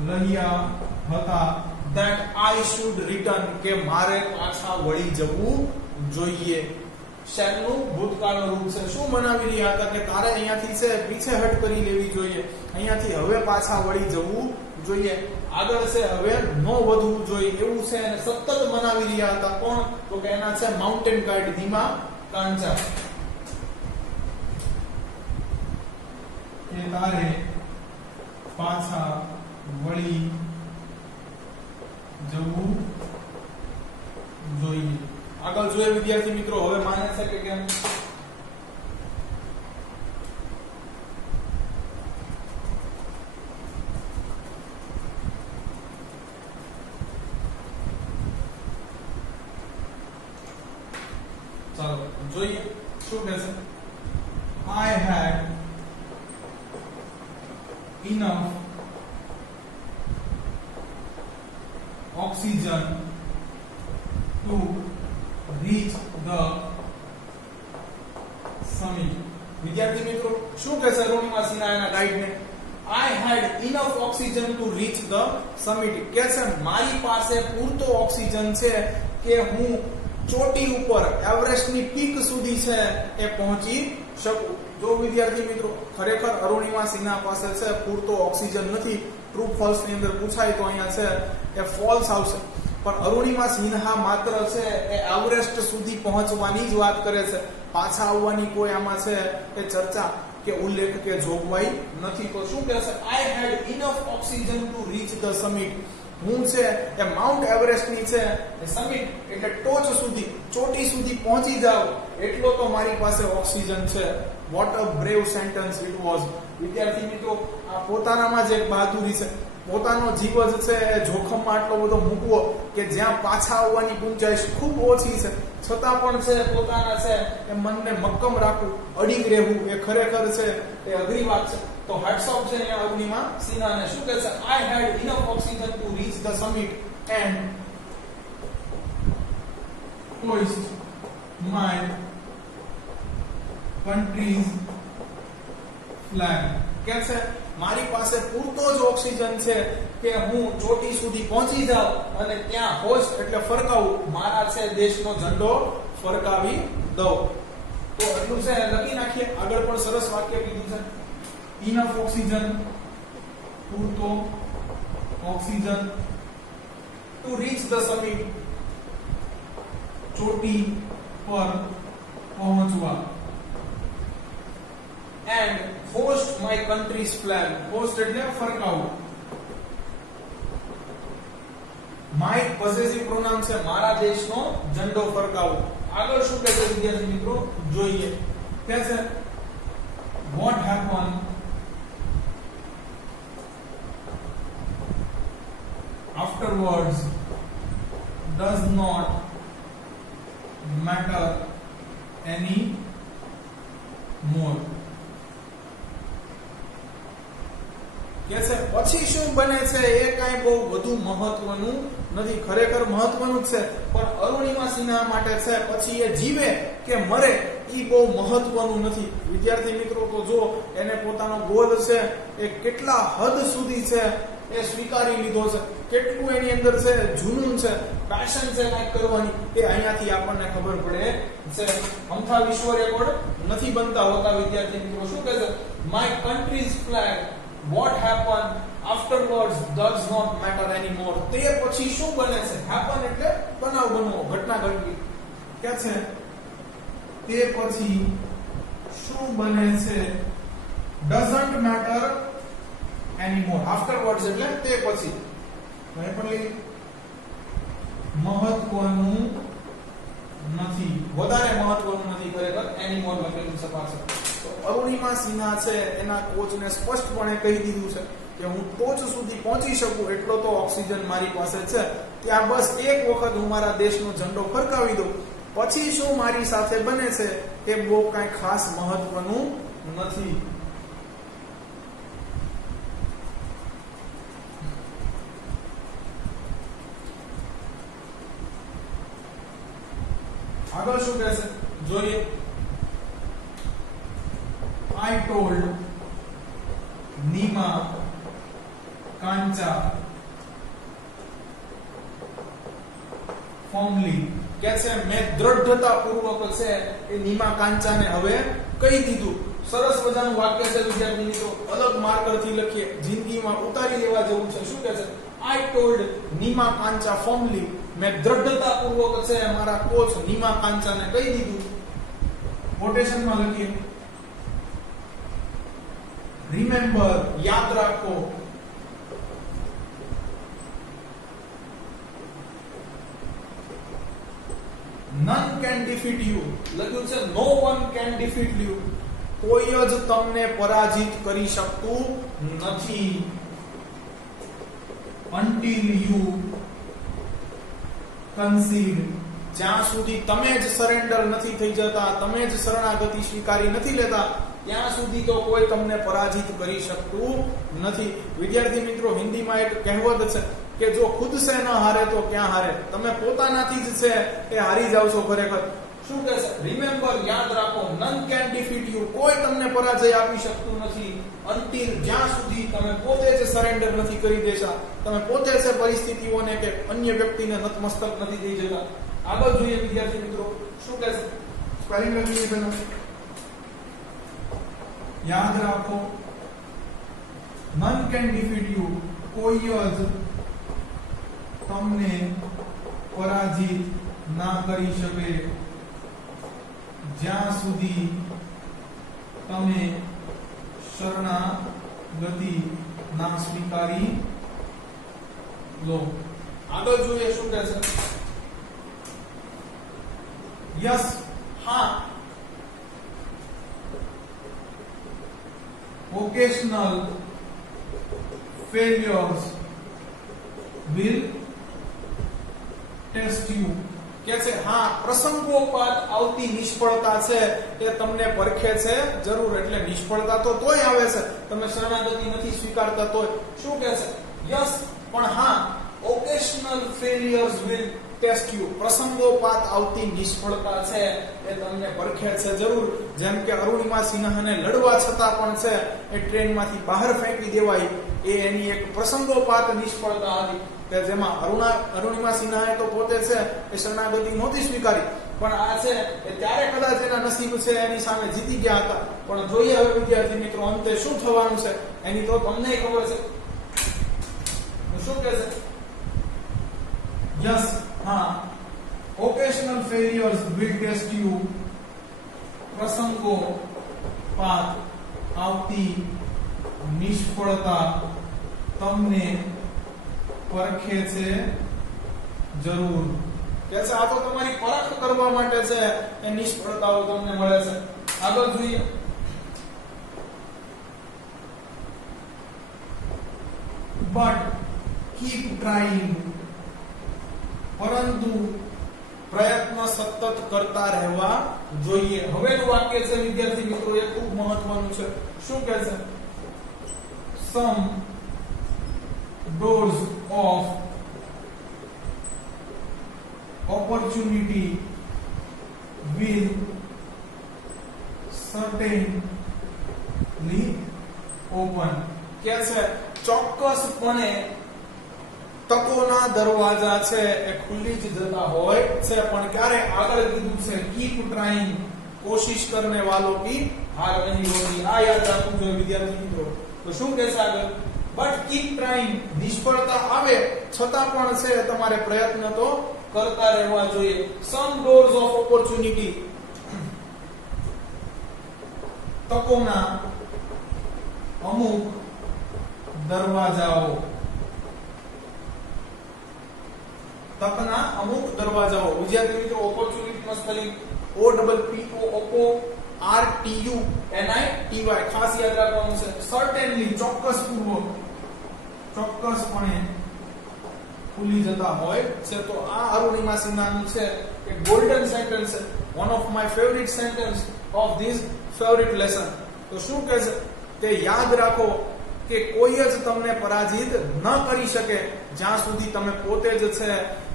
રહ્યા હતા. that I should return, કે મારે પાછા વળી જવું જોઈએ. શેરનું ભૂતકાળનું રૂપ છે. શું મનાવી રહ્યા હતા? કે તારે અહીંયાથી છે પીછેહટ કરી લેવી જોઈએ, અહીંયાથી હવે પાછા વળી જવું જોઈએ, આગળ છે હવે નો વધવું જોઈએ એવું છે અને સતત મનાવી રહ્યા હતા. કોણ? તો કે એના છે માઉન્ટેન ગાઈડ નીમા કાંચા, કે તારે પાછા વળી જવું જોઈએ. આગળ જોઈએ વિદ્યાર્થી મિત્રો, હવે માને છે કે કેમ? ચાલો જોઈએ શું કહે છે. I had enough oxygen to reach the summit. વિદ્યાર્થી મિત્રો શું કહે છે અરુણિમા સિન્હા એના ગાઈડને? I had enough oxygen to reach the summit. કે છે મારી પાસે પૂરતો ઓક્સિજન છે કે હું ચોટી ઉપર એવરેસ્ટની પીક સુધી છે એ પહોંચી શકું. જો વિદ્યાર્થી મિત્રો ખરેખર અરુણિમા સિન્હા પાસે છે પૂરતો ઓક્સિજન નથી. ટ્રુ ફોલ્સ ની અંદર પૂછાય તો અહીંયા છે એ ફોલ્સ આવશે. પણ અરુણિમા સિન્હા માત્ર છે એ એવરેસ્ટ સુધી પહોંચવાની જ વાત કરે છે. પાછા આવવાની કોઈ આમાં છે એ ચર્ચા કે ઉલ્લેખ કે જોગવાઈ નથી. તો શું કહે છે? I had enough oxygen to reach the summit. હું છે એ માઉન્ટ એવરેસ્ટ ની છે એ સમિટ એટલે ટોચ સુધી ચોટી સુધી પહોંચી જાવ એટલો તો મારી પાસે ઓક્સિજન છે. What a brave sentence it was. વિદ્યાર્થી મિત્રો આ પોતાનામાં જ એક બહાદુરી છે. પોતાનો જીવ જ છે એ જોખમમાં આટલો બધો મૂકવો કે જ્યાં પાછા આવવાની ગુંજાઈશ ખૂબ ઓછી છે, છતાં પણ છે પોતાના છે એ મનને મક્કમ રાખવું, અડીગ રહેવું એ ખરેખર છે એ અઘરી વાત છે. તો હેટ્સ ઓફ છે અહીંયા અરુણિમા સિન્હાને. શું કહે છે? I had enough oxygen to reach the summit and hoist my country's flag. કે છે મારી પાસે પૂરતો જ ઓક્સિજન છે કે હું ચોટી સુધી પહોંચી જાઉં અને ત્યાં હોસ્ટ એટલે ફરકાવું, મારા છે દેશનો ઝંડો ફરકાવી દઉં. તો એટલું છે લખી નાખીએ. આગળ પણ સરસ વાક્ય કીધું છે. Enough oxygen, પૂરતો oxygen, to reach the summit, ચોટી પર પહોંચવા. and host my country's flag. Host એટલે ફરકાવું. my possessive pronoun છે મારા દેશનો ઝંડો ફરકાવો. આગળ શું કહે છે વિદ્યાર્થી મિત્રો જોઈએ. કહે છે what happened afterwards does not matter any more. કે છે પછી શું બને છે એ કાંઈ બહુ વધુ મહત્વનું નથી. ખરેખર મહત્વનું જ છે, પણ અરુણિમા સિન્હા માટે છે પછી એ જીવે કે મરે એ બહુ મહત્વનું નથી. વિદ્યાર્થી મિત્રો તો જો એને પોતાનો ગોલ છે એ કેટલા હદ સુધી છે એ સ્વીકારી લીધો છે, કેટલું એની અંદર છે જુનૂન છે, પેશન છે કંઈક કરવાની, એ અહીંયાથી આપણને ખબર પડે છે. અમથા વિશ્વ રેકોર્ડ નથી બનતા હોતા. વિદ્યાર્થી મિત્રો શું કહે છે my countries flag what happened afterwards does not matter anymore. તે પછી શું બને છે? happen એટલે બનાવ બનવો, ઘટના ઘટવી. કે છે તે પછી શું બને છે doesn't matter anymore. afterwards એટલે તે પછી મહત્વનું નથી, વધારે મહત્વનું નથી. ખરેખર anymore લખેલું સપાશે. તો અરુણિમા સિન્હા છે એના કોચને સ્પષ્ટપણે કહી દીધું છે કે હું ટોચ સુધી પહોંચી શકું એટલો તો ઓક્સિજન મારી પાસે છે, ત્યાં બસ એક વખત હું મારા દેશનો ઝંડો ફરકાવી દઉં, પછી શું મારી સાથે બને છે એ બહુ કાંઈ ખાસ મહત્વનું નથી. આગળ શું કહે છે જોઈએ. I told Nima Kancha firmly. કે છે મેં દ્રઢતાપૂર્વક છે એ નીમા કાંચાને હવે કહી દીધું. સરસ મજાનું વાક્ય છે વિદ્યાર્થી મિત્રો, અલગ માર્કરથી લખીએ, જિંદગીમાં ઉતારી લેવા જેવું છે. શું કહે છે I told Nima Kancha firmly. મેં દ્રઢતાપૂર્વક છે મારા કોચ નીમા કાંચાને કહી દીધું. કોટેશનમાં લખીએ remember યાદ રાખો none can defeat you. લખ્યું છે no one can defeat you. કોઈ જ તમને પરાજિત કરી શકતું નથી. until you concede. જ્યાં સુધી તમે જ સરેન્ડર નથી થઈ જતા, તમે જ શરણાગતિ સ્વીકારી નથી લેતા, ત્યાં સુધી તો કોઈ તમને પરાજિત કરી શકતું નથી. વિદ્યાર્થી મિત્રો હિન્દીમાં એક કહેવત છે કે જો ખુદ સે ન હારે તો ક્યાં હારે. તમે પોતાનાથી જ છે એ હારી જાવ છો. ખરેખર શું કહે છે રિમેમ્બર યાદ રાખો none can defeat you. કોઈ તમને પરાજય આપી શકતું નથી. until જ્યાં સુધી તમે પોતે જ સરેન્ડર નથી કરી દેતા, તમે પોતે છે પરિસ્થિતિઓને કે અન્ય વ્યક્તિને નતમસ્તક નથી થઈ જતા. આગળ જોઈએ વિદ્યાર્થી મિત્રો શું કહે છે સ્પેલિંગ લખીએ પહેલા. યાદ રાખો none can defeat you. કોઈ જ તમને પરાજિત ના કરી શકે જ્યાં સુધી તમે શરણાગતિ ના સ્વીકારી લો. આગળ જોઈએ શું કહે છે યસ હા occasional failures will test you. કે છે હા પ્રસંગોપાત આવતી નિષ્ફળતા છે એ તમને પરખે છે જરૂર. એટલે નિષ્ફળતા તો તોય આવે છે, તમે શરણાગતિ નથી સ્વીકારતા તોય. શું કહે છે યસ પણ હા occasional failures will test you. પ્રસંગોપાત આવતી નિષ્ફળતા છે એ તમને પરખે છે જરૂર. જેમ કે અરુણિમા સિન્હાને લડવા છતાં પણ છે એ ટ્રેનમાંથી બહાર ફેંકી દેવાય, એ એની એક પ્રસંગોપાત નિષ્ફળતા હતી કે જેમાં અરુણિમા સિન્હાએ તો પોતે છે એ શરણાગતિ નહોતી સ્વીકારી, પણ આ છે એ ત્યારે કદાચ એના નસીબ છે એની સામે જીતી ગયા હતા. પણ જોઈએ હવે વિદ્યાર્થી મિત્રો અંતે શું થવાનું છે એની તો તમને ખબર છે. શું કહે છે યસ હા occasional failures will test you. પ્રસંગોપાત આવતી નિષ્ફળતા તમને પરખે છે જરૂર. કે છે આ તો તમારી પરખ કરવા માટે છે એ નિષ્ફળતાઓ તમને મળે છે. આગળ જોઈએ. બટ કીપ ટ્રાઇંગ, પરંતુ પ્રયત્ન સતત કરતા રહેવા જોઈએ. હવેનું વાક્ય છે વિદ્યાર્થી મિત્રો એ ખૂબ મહત્વનું છે. શું કહે છે? સમ doors of opportunity will certainly open. કે છે ચોક્કસપણે તકોના દરવાજા છે એ ખુલ્લી જ જતા હોય છે, પણ ક્યારે? આગળ કીધું છે કીપ ટ્રાઇંગ, કોશિશ કરને વાલો કી હાર નહીં હોતી. આ યાદ રાખવું જોઈએ વિદ્યાર્થી મિત્રો. તો શું કહે છે આગળ? બટ કીપ ટ્રાઇંગ, નિષ્ફળતા આવે છતાં પણ છે તમારે પ્રયત્ન તો કરતા રહેવા જોઈએ. સમ ડોર્સ ઓફ ઓપોર્ચ્યુનિટી, તકોના અમુક દરવાજાઓ, તકના અમુક દરવાજાઓ. વિદ્યાર્થી મિત્રો ઓપોર્ચ્યુનિટી નો સ્પેલિંગ OPPORTUNITY, ખાસ યાદ રાખવાનું છે. સર્ટેનલી, ચોક્કસપૂર્વક, ચોક્કસપણે ખુલી જતા હોય છે. તો આ અરુણિમા સિન્હાનું છે એક ગોલ્ડન સેન્ટેન્સ છે, one of my favourite sentence of this favourite lesson. તો શું કહે છે? તે યાદ રાખો કે કોઈ જ તમને પરાજિત ન કરી શકે જ્યાં સુધી તમે પોતે જ છે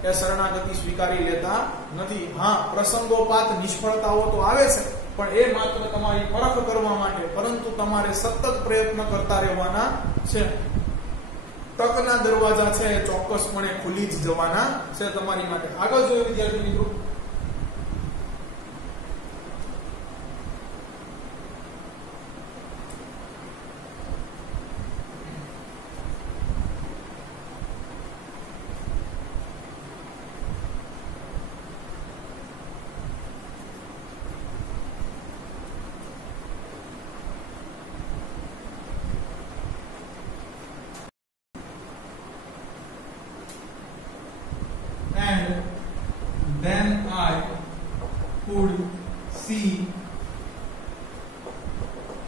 એ શરણાગતિ સ્વીકારી લેતા નથી. હા, પ્રસંગોપાત નિષ્ફળતાઓ તો આવે છે, પણ એ માત્ર તમારી પરખ કરવા માટે, પરંતુ તમારે સતત પ્રયત્ન કરતા રહેવાના છે. તકના દરવાજા છે ચોક્કસપણે ખુલી જ જવાના છે તમારી માટે. આગળ જોઈએ વિદ્યાર્થી મિત્રો. Then I could see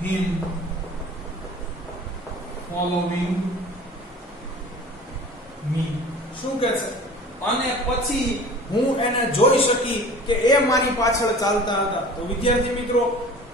him following me. શું કહે છે? અને પછી હું એને જોઈ શકી કે એ મારી પાછળ ચાલતા હતા. તો વિદ્યાર્થી મિત્રો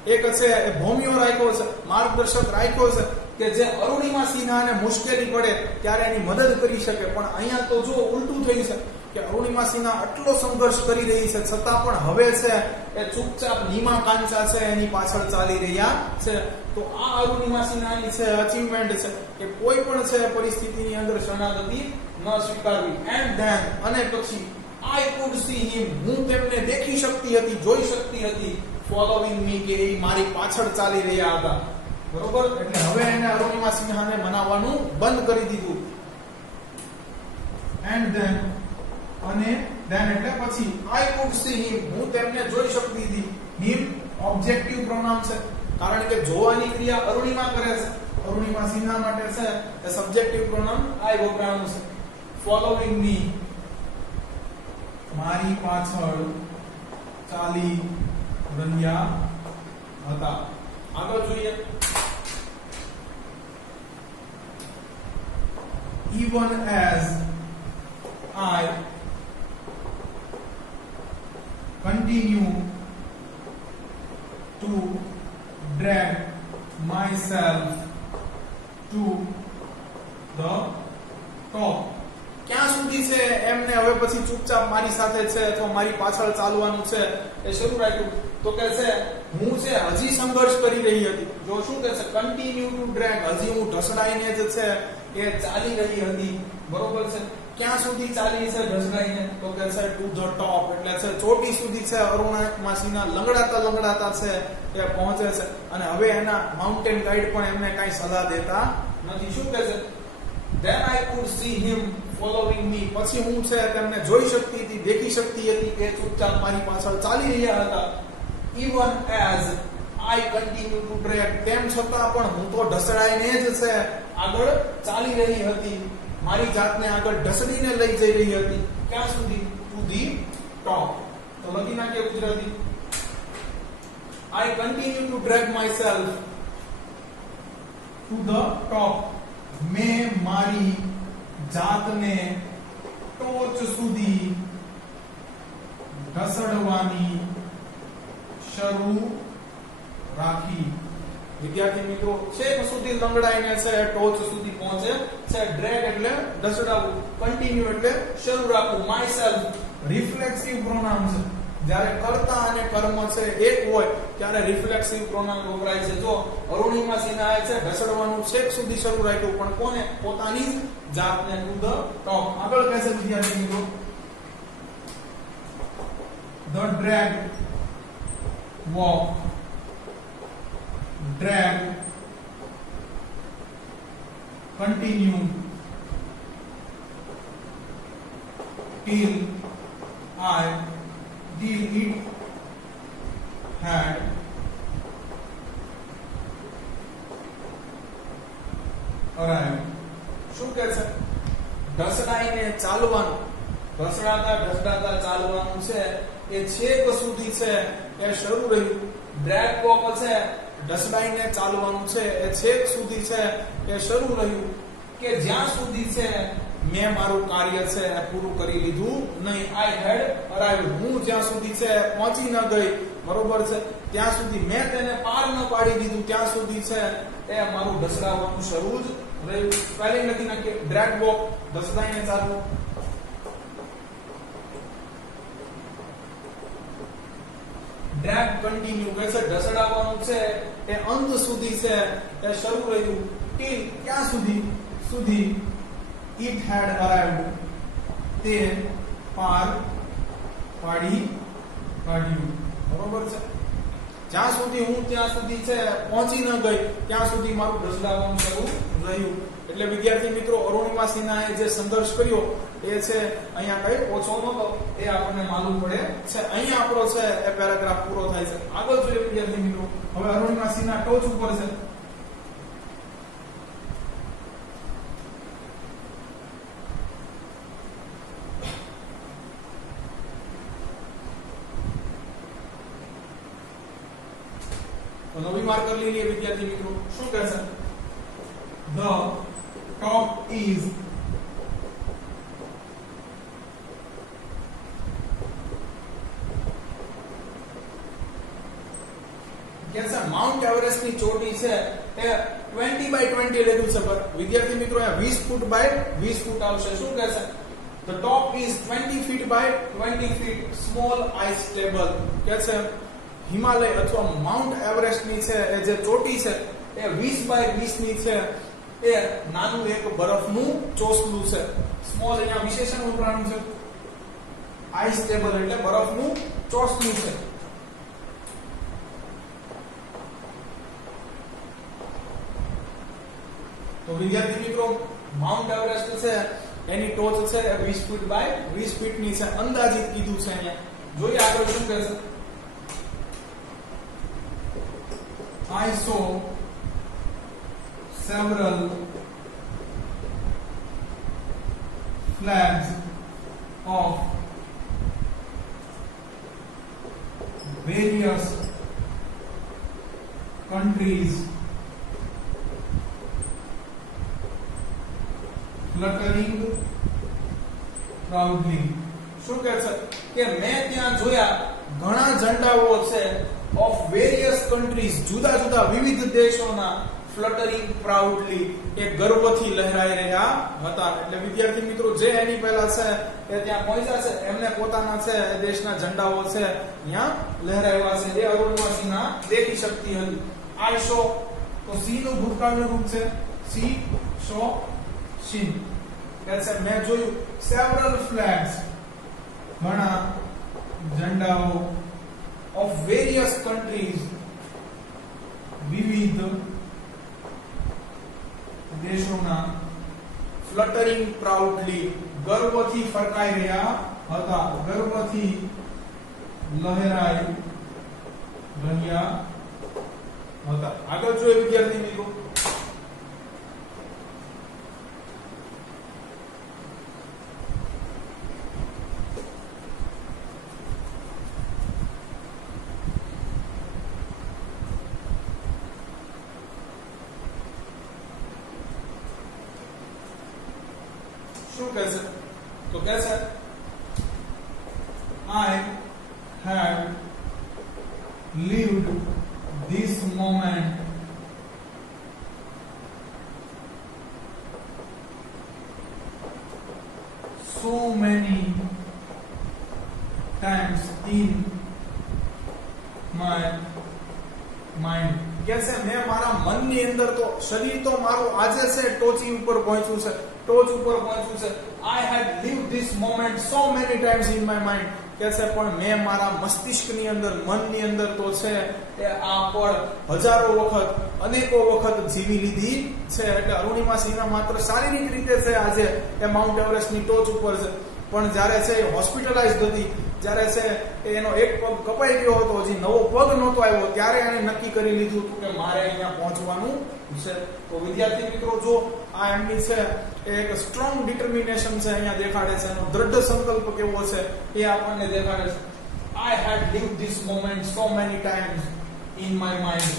એક છે એ ભોમિયો રાખ્યો છે, માર્ગદર્શક રાખ્યો છે કે જે અરુણિમા સિન્હાને મુશ્કેલી પડે ત્યારે એની મદદ કરી શકે. પણ અહીંયા તો જો ઉલટું થયું છે કે અરુણિમા સિન્હા આટલો સંઘર્ષ કરી રહી છે છતાં પણ હવે છે એ ચૂપચાપ નીમા કાંચા છે એની પાછળ ચાલી રહ્યા છે. તો આ અરુણિમા સિન્હાની છે અચીવમેન્ટ છે કે કોઈ પણ છે પરિસ્થિતિની અંદર શરણાગતિ ન સ્વીકારવી. એન્ડ ધેન, અને પછી આઈ કુડ સી હિમ, હું તેમને દેખી શકતી હતી, જોઈ શકતી હતી, ફોલોવિંગ મી, કે એ મારી પાછળ ચાલી રહ્યા હતા. બરોબર? એટલે હવે એને અરુણિમા સિન્હાને મનાવવાનું બંધ કરી દીધું. એન્ડ ધેન, અને ધેન એટલે પછી, આઈ કુડ સી હિમ, હું તેમને જોઈ શકતી હતી. હિમ ઓબ્જેક્ટિવ પ્રોનાઉન છે, કારણ કે જોવાની ક્રિયા અરુણિમા કરે છે. અરુણિમા સિન્હા માટે છે એ સબ્જેક્ટિવ પ્રોનાઉન આઈ વપરાયું છે. ફોલોવિંગ મી, મારી પાછળ ચાલી રહ્યા હતા. આગળ જોઈએ. Even as I continue to drag myself to the top. ક્યાં સુધી છે એમને હવે પછી ચૂપચાપ મારી સાથે છે અથવા મારી પાછળ ચાલવાનું છે એ શરૂ રાખ્યું. તો કે છે હું છે હજી સંઘર્ષ કરી રહી હતી. જો શું કે છે? કન્ટિન્યુ ટુ ડ્રેગ, હજી હું ઢસડાઈને જ છે એ ચાલી રહી હતી. બરોબર છે? ક્યાં સુધી ચાલી છે ઢસડાઈને? તો કે છે ટુ ધ ટોપ, એટલે છે ચોટી સુધી છે અરુણિમા સિન્હા લંગડાતા છે એ પહોંચે છે. અને હવે એના માઉન્ટેન ગાઈડ પણ એમને કઈ સલાહ દેતા નથી. શું કે છે? Then I could see him following me, પછી હું છે તેમને જોઈ શકતી હતી, દેખી શકતી હતી કે ચૂપચાપ મારી પાછળ ચાલી રહ્યા હતા. Even as I continue to drag. તેમ છતાં પણ હું તો ઢસડાઈને જ છે આગળ ચાલી રહી હતી, મારી જાતને આગળ ઢસડીને લઈ જઈ રહી હતી. ક્યાં સુધી? ટુ ધી ટોપ. તો લખી નાખીએ Gujarati. I continue to drag myself to the top. મેં મારી જાતને ટોચ સુધી ઢસડવાની શરૂ રાખી. વિદ્યાર્થી મિત્રો, છેક સુધી લંગડાઈને છે ટોચ સુધી પહોંચે છે. ડ્રેગ એટલે ઢસડાવવું, કન્ટિન્યુ એટલે શરૂ રાખવું. માયસેલ્ફ રિફ્લેક્સિવ પ્રોનાઉન છે. જ્યારે કર્તા અને કર્મ છે એક હોય ત્યારે રિફ્લેક્સિવ પ્રોનાઉન વપરાય છે. જો અરુણિમા સિન્હાએ છે ઢસડવાનું છેક સુધી શરૂ રાખ્યું, પણ કોને? પોતાની જાતને. To the top. આગળ કહે છે વિદ્યાર્થી મિત્રો, the drag walk, drag continue till it had arrived. શું કહે છે? ઢસડાઈને ચાલવાનું, ઢસડાતા ચાલવાનું છે એ છેક સુધી છે એ શરૂ રહ્યું. ડ્રેગ વોક છે ઢસડાઈને ચાલવાનું છે એ છેક સુધી છે એ શરૂ રહ્યું કે જ્યાં સુધી છે મેં મારું કાર્ય છે એ પૂરું કરી લીધું નહીં. I had arrived. હું જ્યાં સુધી છે પહોંચી ન ગઈ, બરોબર છે, ત્યાં સુધી મેં તેને પાર ન પાડી દીધું, ત્યાં સુધી છે એ મારું ઢસડાવવાનું શરૂ જ રહ્યું. પહેલી નથી નાખીએ ડ્રેગ વોક, ઢસડાઈને ચાલવું. ડ્રેગ કન્ટિન્યુ કહે છે ઢસડાવવાનું છે એ અંત સુધી છે એ શરૂ રહ્યું. ટીલ ક્યાં સુધી it had arrived. તે પાર પાડ્યું. બરોબર છે. જ્યાં સુધી હું ત્યાં સુધી છે પહોંચી ન ગઈ ત્યાં સુધી મારું ઢસડાવવાનું શરૂ રહ્યું. એટલે વિદ્યાર્થી મિત્રો, અરુણિમા સિન્હાએ જે સંઘર્ષ કર્યો એ છે અહીંયા કઈ ઓછો નતો, એ આપણને માલુમ પડે છે. અહીંયા આપણો છે એ પેરાગ્રાફ પૂરો થાય છે. આગળ જોઈએ વિદ્યાર્થી મિત્રો. હવે અરુણિમા સિન્હા ટોચ ઉપર છે. તો નવી માર્કર લઈ લઈએ વિદ્યાર્થી મિત્રો. શું કહે છે? The top is mount Everest ની ચોટી છે એ 20 બાય 20 લીધું છે. પર વિદ્યાર્થી મિત્રો અહીંયા 20 ફૂટ બાય 20 ફૂટ આવશે. શું કહે છે? The top is 20 feet by 20 feet small ice table. કે છે હિમાલય અથવા માઉન્ટ એવરેસ્ટ ની છે એ જે ચોટી છે એ 20 બાય 20 ની છે એ નાનું એક બરફનું ચોસલું છે. સ્મોલ અહીંયા વિશેષણ વપરાયું છે. આઈસ ટેબલ એટલે બરફનું ચોસલું છે. તો વિદ્યાર્થી મિત્રો, માઉન્ટ એવરેસ્ટ છે એની ટોચ છે 20 ફૂટ બાય 20 ફીટ ની છે. અંદાજિત કીધું છે અહીંયા. જોઈએ આગળ શું કહે છે. I saw several flags of various countries fluttering proudly. શું કહે છે કે મેં ત્યાં જોયા ઘણા ઝંડાઓ છે of various countries, જુદા જુદા વિવિધ દેશોના, fluttering proudly એ ગર્વથી લહેરાઈ રહ્યા હતા. એટલે વિદ્યાર્થી મિત્રો, જે એની પહેલા છે એ ત્યાં પહોંચ્યા છે એમને પોતાના છે દેશના ઝંડાઓ છે અહીંયા લહેરાવ્યા છે. એ અરુણિમા સિન્હા દેખી શકતી હતી. I saw, તો સી નું ભૂતકાળનું રૂપ છે સી, શો, સીન. કે છે મેં જોયું several flags, ઘણા ઝંડાઓ of various countries, વિવિધ દેશોના, fluttering proudly ગર્વથી ફરકાઈ રહ્યા હતા, ગર્વથી લહેરાઈ રહ્યા હતા. આગળ જોઈએ વિદ્યાર્થી મિત્રો, શું કહેશે? તો કહેશે I have lived this moment so many times in my mind. कैसे मैं मारा मन ની અંદર તો શરીર તો મારું આજે છે ટોચી ઉપર પહોંચ્યું છે, ટોચ ઉપર પહોંચ્યું છે. I had lived this moment so many times in my mind. कैसे પણ મેં મારા મસ્તિષ્કની અંદર, મનની અંદર તો છે એ આ પળ હજારો વખત, અનેકો વખત જીવી લીધી છે. એટલે અરુણિમા સિંહા માત્ર શારીરિક રીતે છે આજે એ માઉન્ટ એવરેસ્ટની ટોચ ઉપર છે, પણ જ્યારે છે એ હોસ્પિટલાઇઝડ હતી, જ્યારે છે એનો એક પગ કપાઈ ગયો હતો, હજી નવો પગ નહોતો આવ્યો, ત્યારે એને નક્કી કરી લીધું હતું કે મારે અહીંયા પહોંચવાનું છે. તો વિદ્યાર્થી મિત્રો, જો આ એમની છે એક સ્ટ્રોંગ ડિટર્મિનેશન છે અહીંયા દેખાડે છે, એનો દ્રઢ સંકલ્પ કેવો છે એ આપણને દેખાડે છે. I had lived this moment so many times in my mind.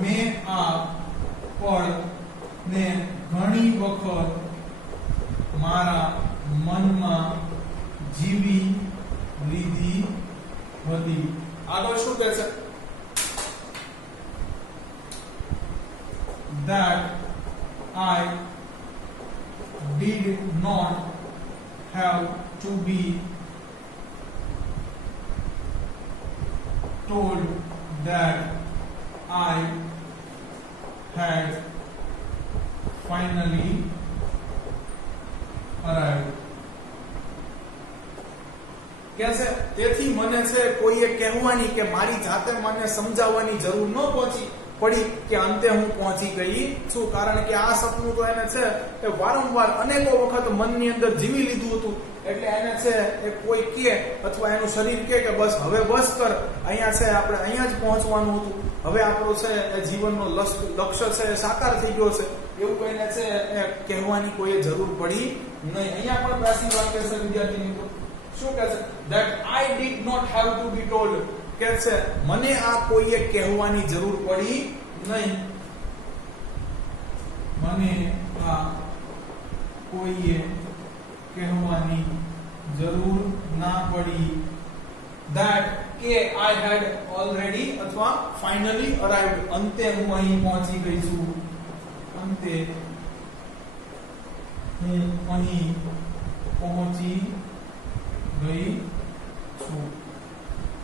મેં આ પળ ને ઘણી વખત મારા મનમાં જીવી લીધી હતી. આગળ શું કહે છે? That I did not have to be told that I had finally arrived. कैसे? તેથી મને છે કોઈએ કહેવાની કે મારી જાતે મને સમજાવવાની જરૂર ન પડી કે અંતે હું પહોંચી ગઈ છું, કારણ કે આ સપનું તો એને છે એ વારંવાર અનેકો વખત મનની અંદર જીવી લીધું હતું. એટલે એને છે એ કોઈ કે અથવા એનું શરીર કે બસ હવે બસ કર, અહીંયા છે આપણે અહીંયા જ પહોંચવાનું હતું, હવે આપણો છે એ જીવનનો લક્ષ્ય છે એ સાકાર થઈ ગયો છે, એવું કોઈને છે એ કહેવાની કોઈ જરૂર પડી નહીં. અહીંયા પણ પ્રાચીન વાક્ય છે વિદ્યાર્થી મિત્રો, શું કહે છે? That I did not have to be told. કે છે મને આ કોઈએ કહેવાની જરૂર પડી નહીં, મને આ કોઈએ કહેવાની જરૂર ના પડી. That કે I had already અથવા finally arrived, અંતે હું અહીં પહોંચી ગઈ છું, અંતે હું અહીં પહોંચી ગઈ છું.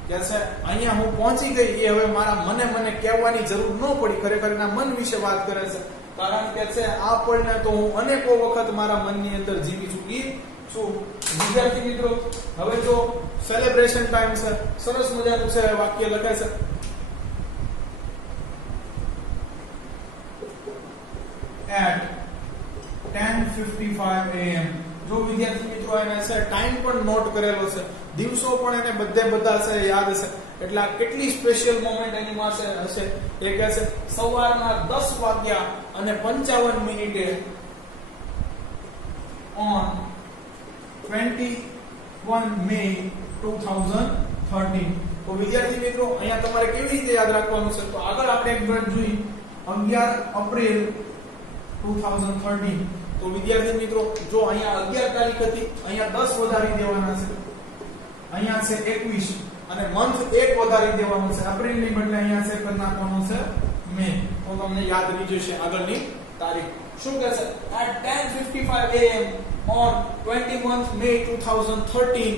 कैसे? અહીંયા હું પહોંચી ગઈ એ હવે મારા મને કહેવાની જરૂર ન પડી. ખરેખર એના મન વિશે વાત કરે છે, કારણ કે છે આ પળને તો હું અનેકો વખત મારા મનની અંદર જીવી ચૂકી છું. વિદ્યાર્થી મિત્રો, હવે જો સેલિબ્રેશન ટાઈમ છે, સરસ મજાનું છે વાક્ય લખે છે. At 10:55 AM. જો વિદ્યાર્થી મિત્રો એને છે ટાઈમ પણ નોટ કરેલો છે, દિવસો પણ એને બધા છે યાદ છે, એટલે આ કેટલી સ્પેશિયલ મોમેન્ટ એની પાસે હશે. એ કહે છે સવારના 10:55 on 21 May 2013. તો વિદ્યાર્થી મિત્રો, અહીંયા તમારે કેવી રીતે યાદ રાખવાનું છે? તો આગળ આપણે એક મિનિટ જોઈ 11 એપ્રિલ 2013. તો વિદ્યાર્થી મિત્રો, જો અહીંયા 11 તારીખ હતી, અહીંયા 10 વધારી દેવાના છે, અહીંયા છે 21 અને મંથ 1 વધારી દેવાનો છે, એપ્રિલ ની બદલે અહીંયા છે કરી નાખવાનો છે મે. તો તમને યાદ રહી જશે આગળની તારીખ. શું કહે છે? At 10:55 AM on 21st May 2013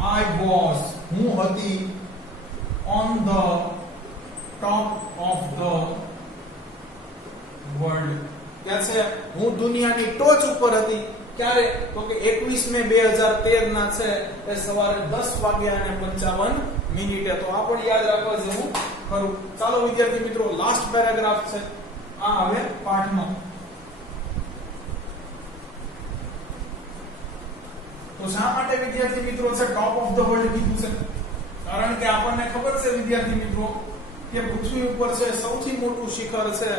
I was, હું હતી, on the top of the world. कैसे? હું દુનિયાની ટોચ ઉપર હતી. ક્યારે? તો કે 21 મે 2013 ના છે એ સવારે 10:55. તો આ પણ યાદ રાખવા જેવું ખરું. ચાલો વિદ્યાર્થી મિત્રો, લાસ્ટ પેરેગ્રાફ છે આ હવે પાઠમાં. તો શા માટે વિદ્યાર્થી મિત્રો છે ટોપ ઓફ ધ વર્લ્ડ કીધું છે? કારણ કે આપણને ખબર છે વિદ્યાર્થી મિત્રો કે પૃથ્વી ઉપર છે સૌથી મોટું શિખર છે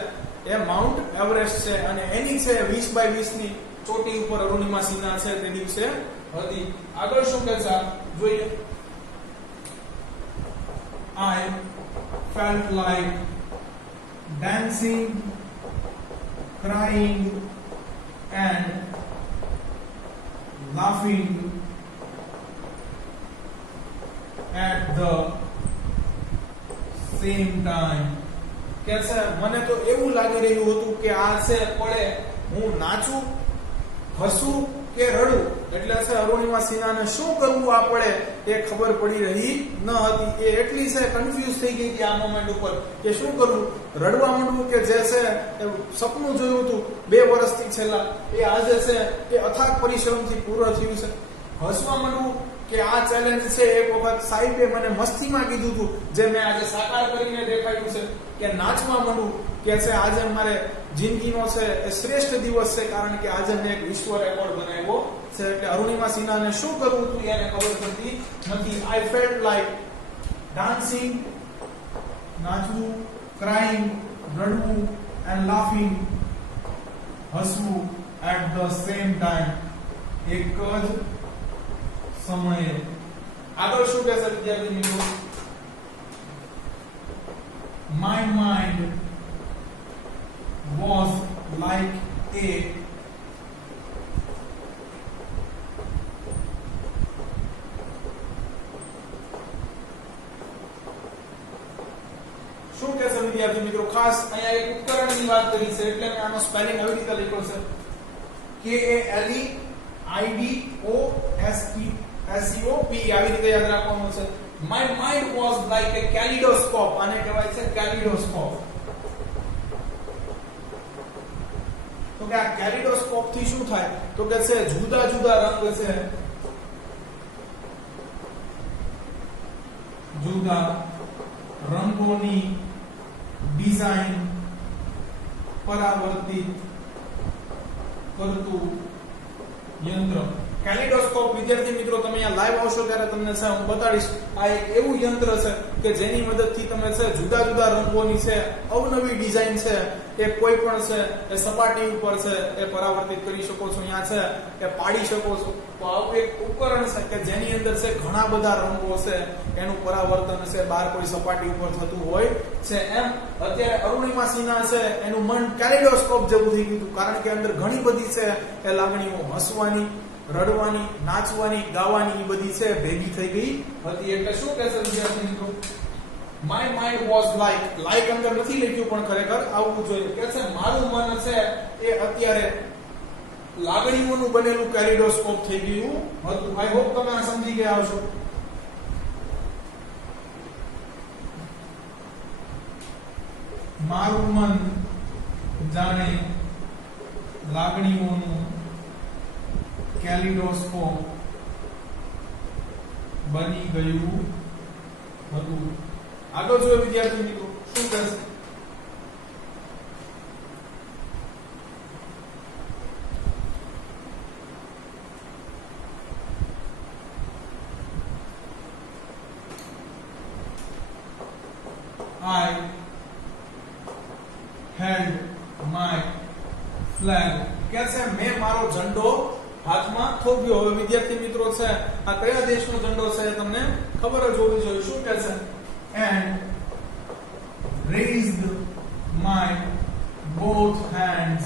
એ માઉન્ટ એવરેસ્ટ છે અને એની છે 20x20 ની ચોટી ઉપર અરુણિમા સિન્હા છે તે દિવસે હતી. આગળ શું કહે છે જોઈએ. I felt like dancing, crying and laughing at the same time. કે છે મને તો એવું લાગી રહ્યું હતું કે આ છે પડે હું નાચું, હસું કે રડું. એટલે છે અરુણિમા સિન્હાને શું કરવું આ પડે એ ખબર પડી રહી ન હતી. એ એટલી છે કન્ફ્યુઝ થઈ ગઈ કે આ મોમેન્ટ ઉપર કે શું કરવું, રડવા માંડવું કે જે છે સપનું જોયું હતું 2 વર્ષથી છેલ્લા એ આજે છે એ અથાગ પરિશ્રમથી પૂર્ણ થયું છે. હસવા માંડવું કે આ ચેલેન્જ છે એક વખત સાહેબે મને મસ્તીમાં કીધું હતું જે મેં આજે સાકાર કરીને દેખાડ્યું છે. કે નાચવા માંડવું કે છે આજે મારે જિંદગીનો છે એ શ્રેષ્ઠ દિવસ છે કારણ કે આજે મેં એક વિશ્વ રેકોર્ડ બનાવ્યો છે. એટલે અરુણિમા સિન્હાને શું કરવું હતું એને ખબર પડતી નથી. આઈ ફેલ્ટ લાઈક ડાન્સિંગ, નાચવું, ક્રાઇંગ, રડવું એન્ડ લાફિંગ, હસવું એટ ધ સેમ ટાઈમ, એક જ સમયે. આગળ શું કહેશે વિદ્યાર્થી મિત્રો? My mind was like a શું કહેશે વિદ્યાર્થી મિત્રો? ખાસ અહીંયા એક ઉપકરણની વાત કરી છે એટલે મેં આનો સ્પેલિંગ આવી રીતે લખ્યો છે KALEIDOSEP આવી રીતે યાદ રાખવાનું છે. My mind was like a kaleidoscope. આને કહેવાય છે kaleidoscope. તો કે આ kaleidoscope થી શું થાય? તો કે છે જુદા જુદા રંગ છે, જુદા રંગોની ડિઝાઇન પરાવર્તિત કરતું યંત્ર. કેલિડોસ્કોપ વિદ્યાર્થી મિત્રો તમે અહીંયા લાઈવ આવશો ત્યારે તમને છે હું બતાડીશ. આ એક એવું યંત્ર છે કે જેની મદદથી તમે છે જુદા જુદા રંગોની છે અવનવી ડિઝાઇન છે એ કોઈ પણ છે એ સપાટી ઉપર છે એ પરાવર્તિત કરી શકો છો, અહીંયા છે એ પાડી શકો છો. તો આવું એક ઉપકરણ છે કે જેની અંદર છે ઘણા બધા રંગો છે એનું પરાવર્તન છે બહાર કોઈ સપાટી ઉપર થતું હોય છે. એમ અત્યારે અરુણિમા સિન્હા છે એનું મન કેલિડોસ્કોપ જેવું થઈ ગયું કારણ કે અંદર ઘણી બધી છે એ લાગણીઓ હસવાની, રડવાની, નાચવાની, ગાવાની એ બધી છે ભેગી થઈ ગઈ હતી. એટલે શું કહેશે વિદ્યાર્થી મિત્રો? My mind was like અંદર નથી લખ્યું પણ ખરેખર આવવું જોઈએ. કે છે મારું મન છે એ અત્યારે લાગણીઓનું બનેલું કેલિડોસ્કોપ થઈ ગયું હતું. આઈ હોપ તમે આ સમજી ગયા હશો. મારું મન જાણે લાગણીઓનું કેલિડોસ્કોપ બની ગયું હતું. આગળ જોઈએ વિદ્યાર્થી મિત્રો શું કહેશે? I held my flag. कैसे मैं मारो झंडो હાથમાં થોભ્યો. હવે વિદ્યાર્થી મિત્રો છે આ કયા દેશનો ઝંડો છે તમને ખબર જ હોવી જોઈએ. શું કહે છે? And raised my both hands.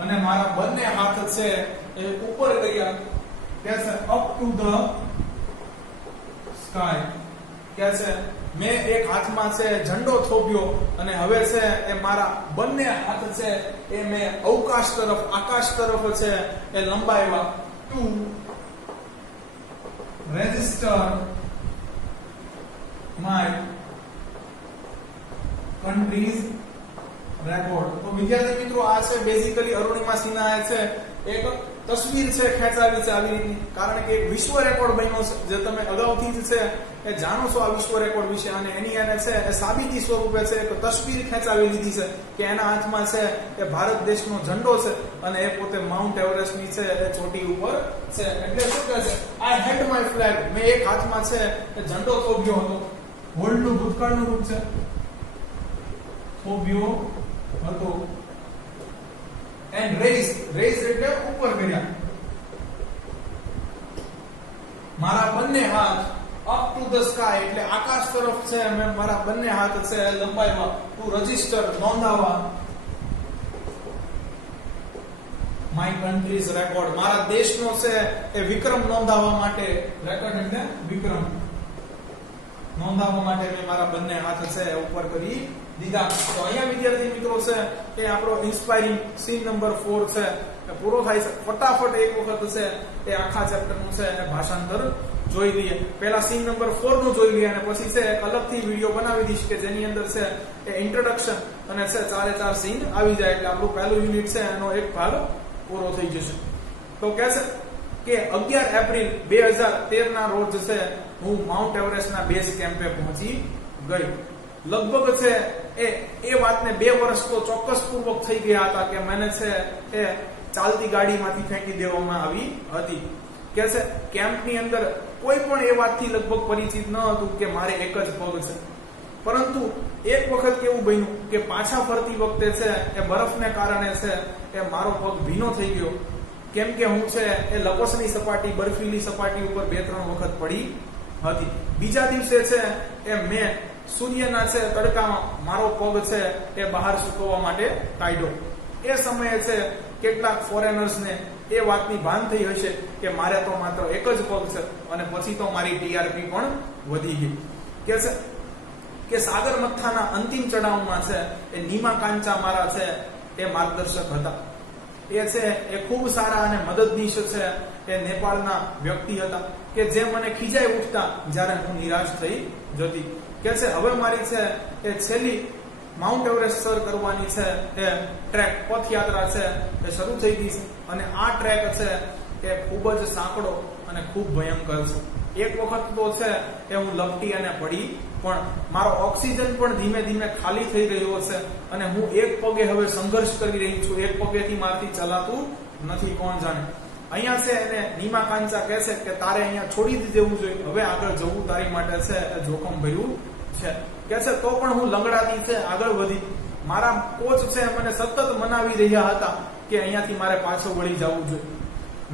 અને મારા બંને હાથ છે એ ઉપર ગયા. કે છે up to the sky. કે છે મેં એક હાથમાં છે ઝંડો થોભ્યો અને હવે છે એ મારા બંને હાથ છે એ મેં અવકાશ તરફ, આકાશ તરફ છે એ લંબાવ્યા. To register my country's record. તો વિદ્યાર્થી મિત્રો આ છે બેઝિકલી અરુણિમા સિન્હાએ છે એક તસવીર છે ખેંચાવી છે આવી રીતની, કારણ કે એક વિશ્વ રેકોર્ડ બન્યો છે જે તમે અગાઉથી જ છે એ જાણો છો આ વિશ્વ રેકોર્ડ વિશે, અને એની એને છે એ સાબિતી સ્વરૂપે છે એક તસવીર ખેંચાવી લીધી છે કે એના હાથમાં છે એ ભારત દેશનો ઝંડો છે અને એ પોતે માઉન્ટ એવરેસ્ટની છે એ ચોટી ઉપર છે. એટલે શું કહે છે, આઈ હેડ માય ફ્લેગ, મેં એક હાથમાં છે એ ઝંડો થોભ્યો હતો. હોલ્ડનું ભૂતકાળનું રૂપ છે થોભ્યો હતો. એન્ડ રેઝ એટલે ઉપર કર્યા. મારા બંને હાથ અપ ટુ ધ સ્કાય એટલે આકાશ તરફ છે મેં મારા બંને હાથ છે લંબાવ્યા. ટુ રજિસ્ટર નોંધાવા માય કન્ટ્રીઝ રેકોર્ડ, મારા દેશનો છે એ વિક્રમ નોંધાવવા માટે, રેકોર્ડ એટલે વિક્રમ નોંધાવવા માટે મેં મારા બંને હાથ છે ઉપર કરી દીધા. તો અહીંયા વિદ્યાર્થી મિત્રો છે કે આપણો ઇન્સ્પાયરિંગ સીન નંબર 4 છે એ પૂરો થાય છે. ફટાફટ એક વખત છે એ આખા ચેપ્ટર નું છે અને ભાષાંતર જોઈ લઈએ. પહેલા સીન નંબર 4 નું જોઈ લઈએ અને પછી છે એક અલગથી વિડીયો બનાવી દઈશ કે જેની અંદર છે એ ઇન્ટ્રોડક્શન અને છે 4 સીન આવી જાય એટલે આપણું પહેલું યુનિટ છે એનો એક ભાગ પૂરો થઈ જશે. તો કહે છે કે 11 એપ્રિલ 2013 ના રોજ છે હું માઉન્ટ એવરેસ્ટના બેઝ કેમ્પે પહોંચી ગઈ. લગભગ છે એ વાતને 2 વર્ષ તો ચોક્કસ પૂર્વક થઈ ગયા હતા કે મને છે એ ચાલતી ગાડીમાંથી ફેંકી દેવામાં આવી હતી. કે છે કેમ્પની અંદર કોઈ પણ એ વાતથી લગભગ પરિચિત ન હતું કે મારે એક જ પગ છે. પરંતુ એક વખત કેવું બન્યું કે પાછા ફરતી વખતે છે એ બરફને કારણે છે એ મારો પગ ભીનો થઈ ગયો, કેમ કે હું છે એ લપસણી સપાટી, બરફીલી સપાટી ઉપર 2-3 વખત પડી હતી. બીજા દિવસે છે એ મેં સૂર્યના છે તડકામાં મારો પગ છે એ બહાર સુકવવા માટે કાઢ્યો. એ સમયે છે કેટલાક ફોરેનર્સને એ વાતની ભાન થઈ હશે કે મારે તો માત્ર એક જ પગ છે, અને પછી તો મારી ટીઆરપી પણ વધી ગઈ. કે સાગરમથાના અંતિમ ચડાવમાં છે એ નીમા કાંચા મારા છે એ માર્ગદર્શક હતા. એ છે એ ખૂબ સારા અને મદદનીશ છે એ નેપાળના વ્યક્તિ હતા કે જે મને ખીજાઈ ઉઠતા જ્યારે હું નિરાશ થઈ જતી. કે છે હવે મારી છે એ છેલ્લી માઉન્ટ એવરેસ્ટ સર કરવાની છે એ ટ્રેક પથયાત્રા છે એ શરૂ થઈ ગઈ છે, અને આ ટ્રેક છે એ ખૂબ જ સાંકડો અને ખૂબ ભયંકર છે. એક વખત તો છે એ હું લપટી અને પડી, પણ મારો ઓક્સિજન પણ ધીમે ધીમે ખાલી થઈ રહ્યો છે અને હું એક પગે હવે સંઘર્ષ કરી રહી છું. એક પગેથી મારથી ચલાતું નથી, કોણ જાણે. અહીંયા છે એને નીમા કાંચા કહે છે કે તારે અહીંયા છોડી જ દેવું જોઈએ, હવે આગળ જવું તારી માટે છે જોખમ ભર્યું છે. કે છે તો પણ હું લંગડાતી છે આગળ વધી. મારા કોચ છે મને સતત મનાવી રહ્યા હતા કે અહીંયાથી મારે પાછળ વળી જવું જોઈએ.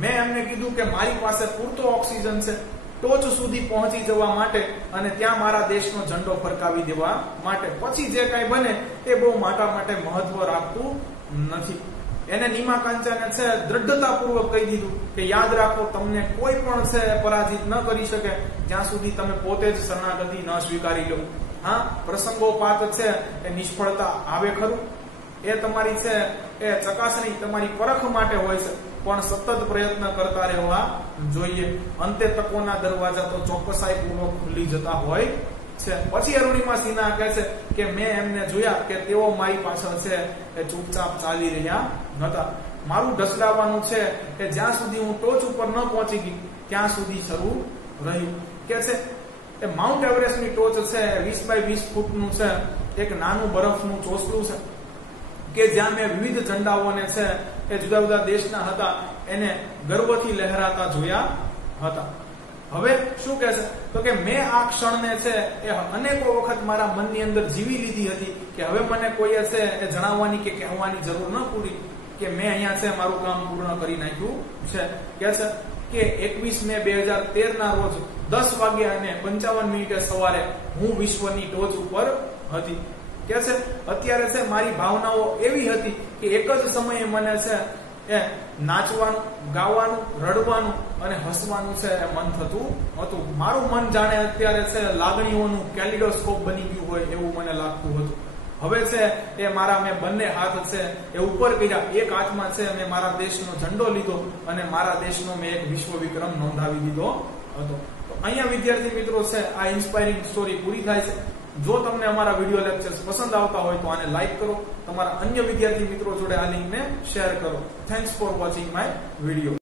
મેં એમને કીધું કે મારી પાસે પૂરતો ઓક્સિજન છે ટોચ સુધી પહોંચી જવા માટે અને ત્યાં મારા દેશનો ઝંડો ફરકાવી દેવા માટે. પછી જે કાંઈ બને એ બહુ મારા માટે મહત્વ રાખતું નથી. એને નીમા કાંચાને છે દ્રઢતાપૂર્વક કહી દીધું કે યાદ રાખો, તમને કોઈ પણ છે પરાજિત ન કરી શકે જ્યાં સુધી તમે પોતે જ શરણાગતિ ન સ્વીકારી લો. હા, પ્રસંગોપાત છે એ નિષ્ફળતા આવે ખરું, એ તમારી છે એ ચકાસણી તમારી પરખ માટે હોય છે, પણ સતત પ્રયત્ન કરતા રહેવા જોઈએ. અંતે તકોના દરવાજા તો ચોકસાઈપૂર્વક ખુલી જતા હોય છે. પછી અરુણિમા સિન્હા કહે છે કે મેં એમને જોયા કે તેઓ મારી પાછળ છે એ ચૂપચાપ ચાલી રહ્યા હતા. મારું ઢસડાવવાનું છે કે જ્યાં સુધી હું ટોચ ઉપર ન પહોંચી ગઈ ત્યાં સુધી શરૂ રહ્યું. કે છે એ માઉન્ટ એવરેસ્ટની ટોચ છે 20x20 ફૂટનું છે એક નાનું બરફનું ચોસલું છે કે જ્યાં મેં વિવિધ ઝંડાઓને છે એ જુદા જુદા દેશના હતા એને ગર્વથી લહેરાતા જોયા હતા. હવે શું કહે છે તો કે મેં આ ક્ષણને છે એ અનેકો વખત મારા મનની અંદર જીવી લીધી હતી કે હવે મને કોઈએ છે એ જણાવવાની કે કહેવાની જરૂર ન પૂરી કે મેં અહીંયા છે મારું કામ પૂર્ણ કરી નાખ્યું છે. કે છે કે 21 મે 2013 ના રોજ 10:55 સવારે હું વિશ્વની ટોચ ઉપર હતી. કે છે અત્યારે છે મારી ભાવનાઓ એવી હતી કે એક જ સમયે મને છે એ નાચવાનું, ગાવાનું, રડવાનું અને હસવાનું છે એ મન થતું હતું. મારું મન જાણે અત્યારે છે લાગણીઓનું કેલિડોસ્કોપ બની ગયું હોય એવું મને લાગતું હતું. હવે છે એ મારા મેં બંને હાથ છે એ ઉપર કર્યા. એક હાથમાં છે મેં મારા દેશનો ઝંડો લીધો અને મારા દેશનો મેં એક વિશ્વ વિક્રમ નોંધાવી દીધો હતો. તો અહીંયા વિદ્યાર્થી મિત્રો છે આ ઇન્સ્પાયરિંગ સ્ટોરી પૂરી થાય છે. જો તમને અમારા વિડીયો લેક્ચર્સ પસંદ આવતા હોય તો આને લાઈક કરો, તમારા અન્ય વિદ્યાર્થી મિત્રો જોડે આ લિંકને શેર કરો. Thanks for watching my video.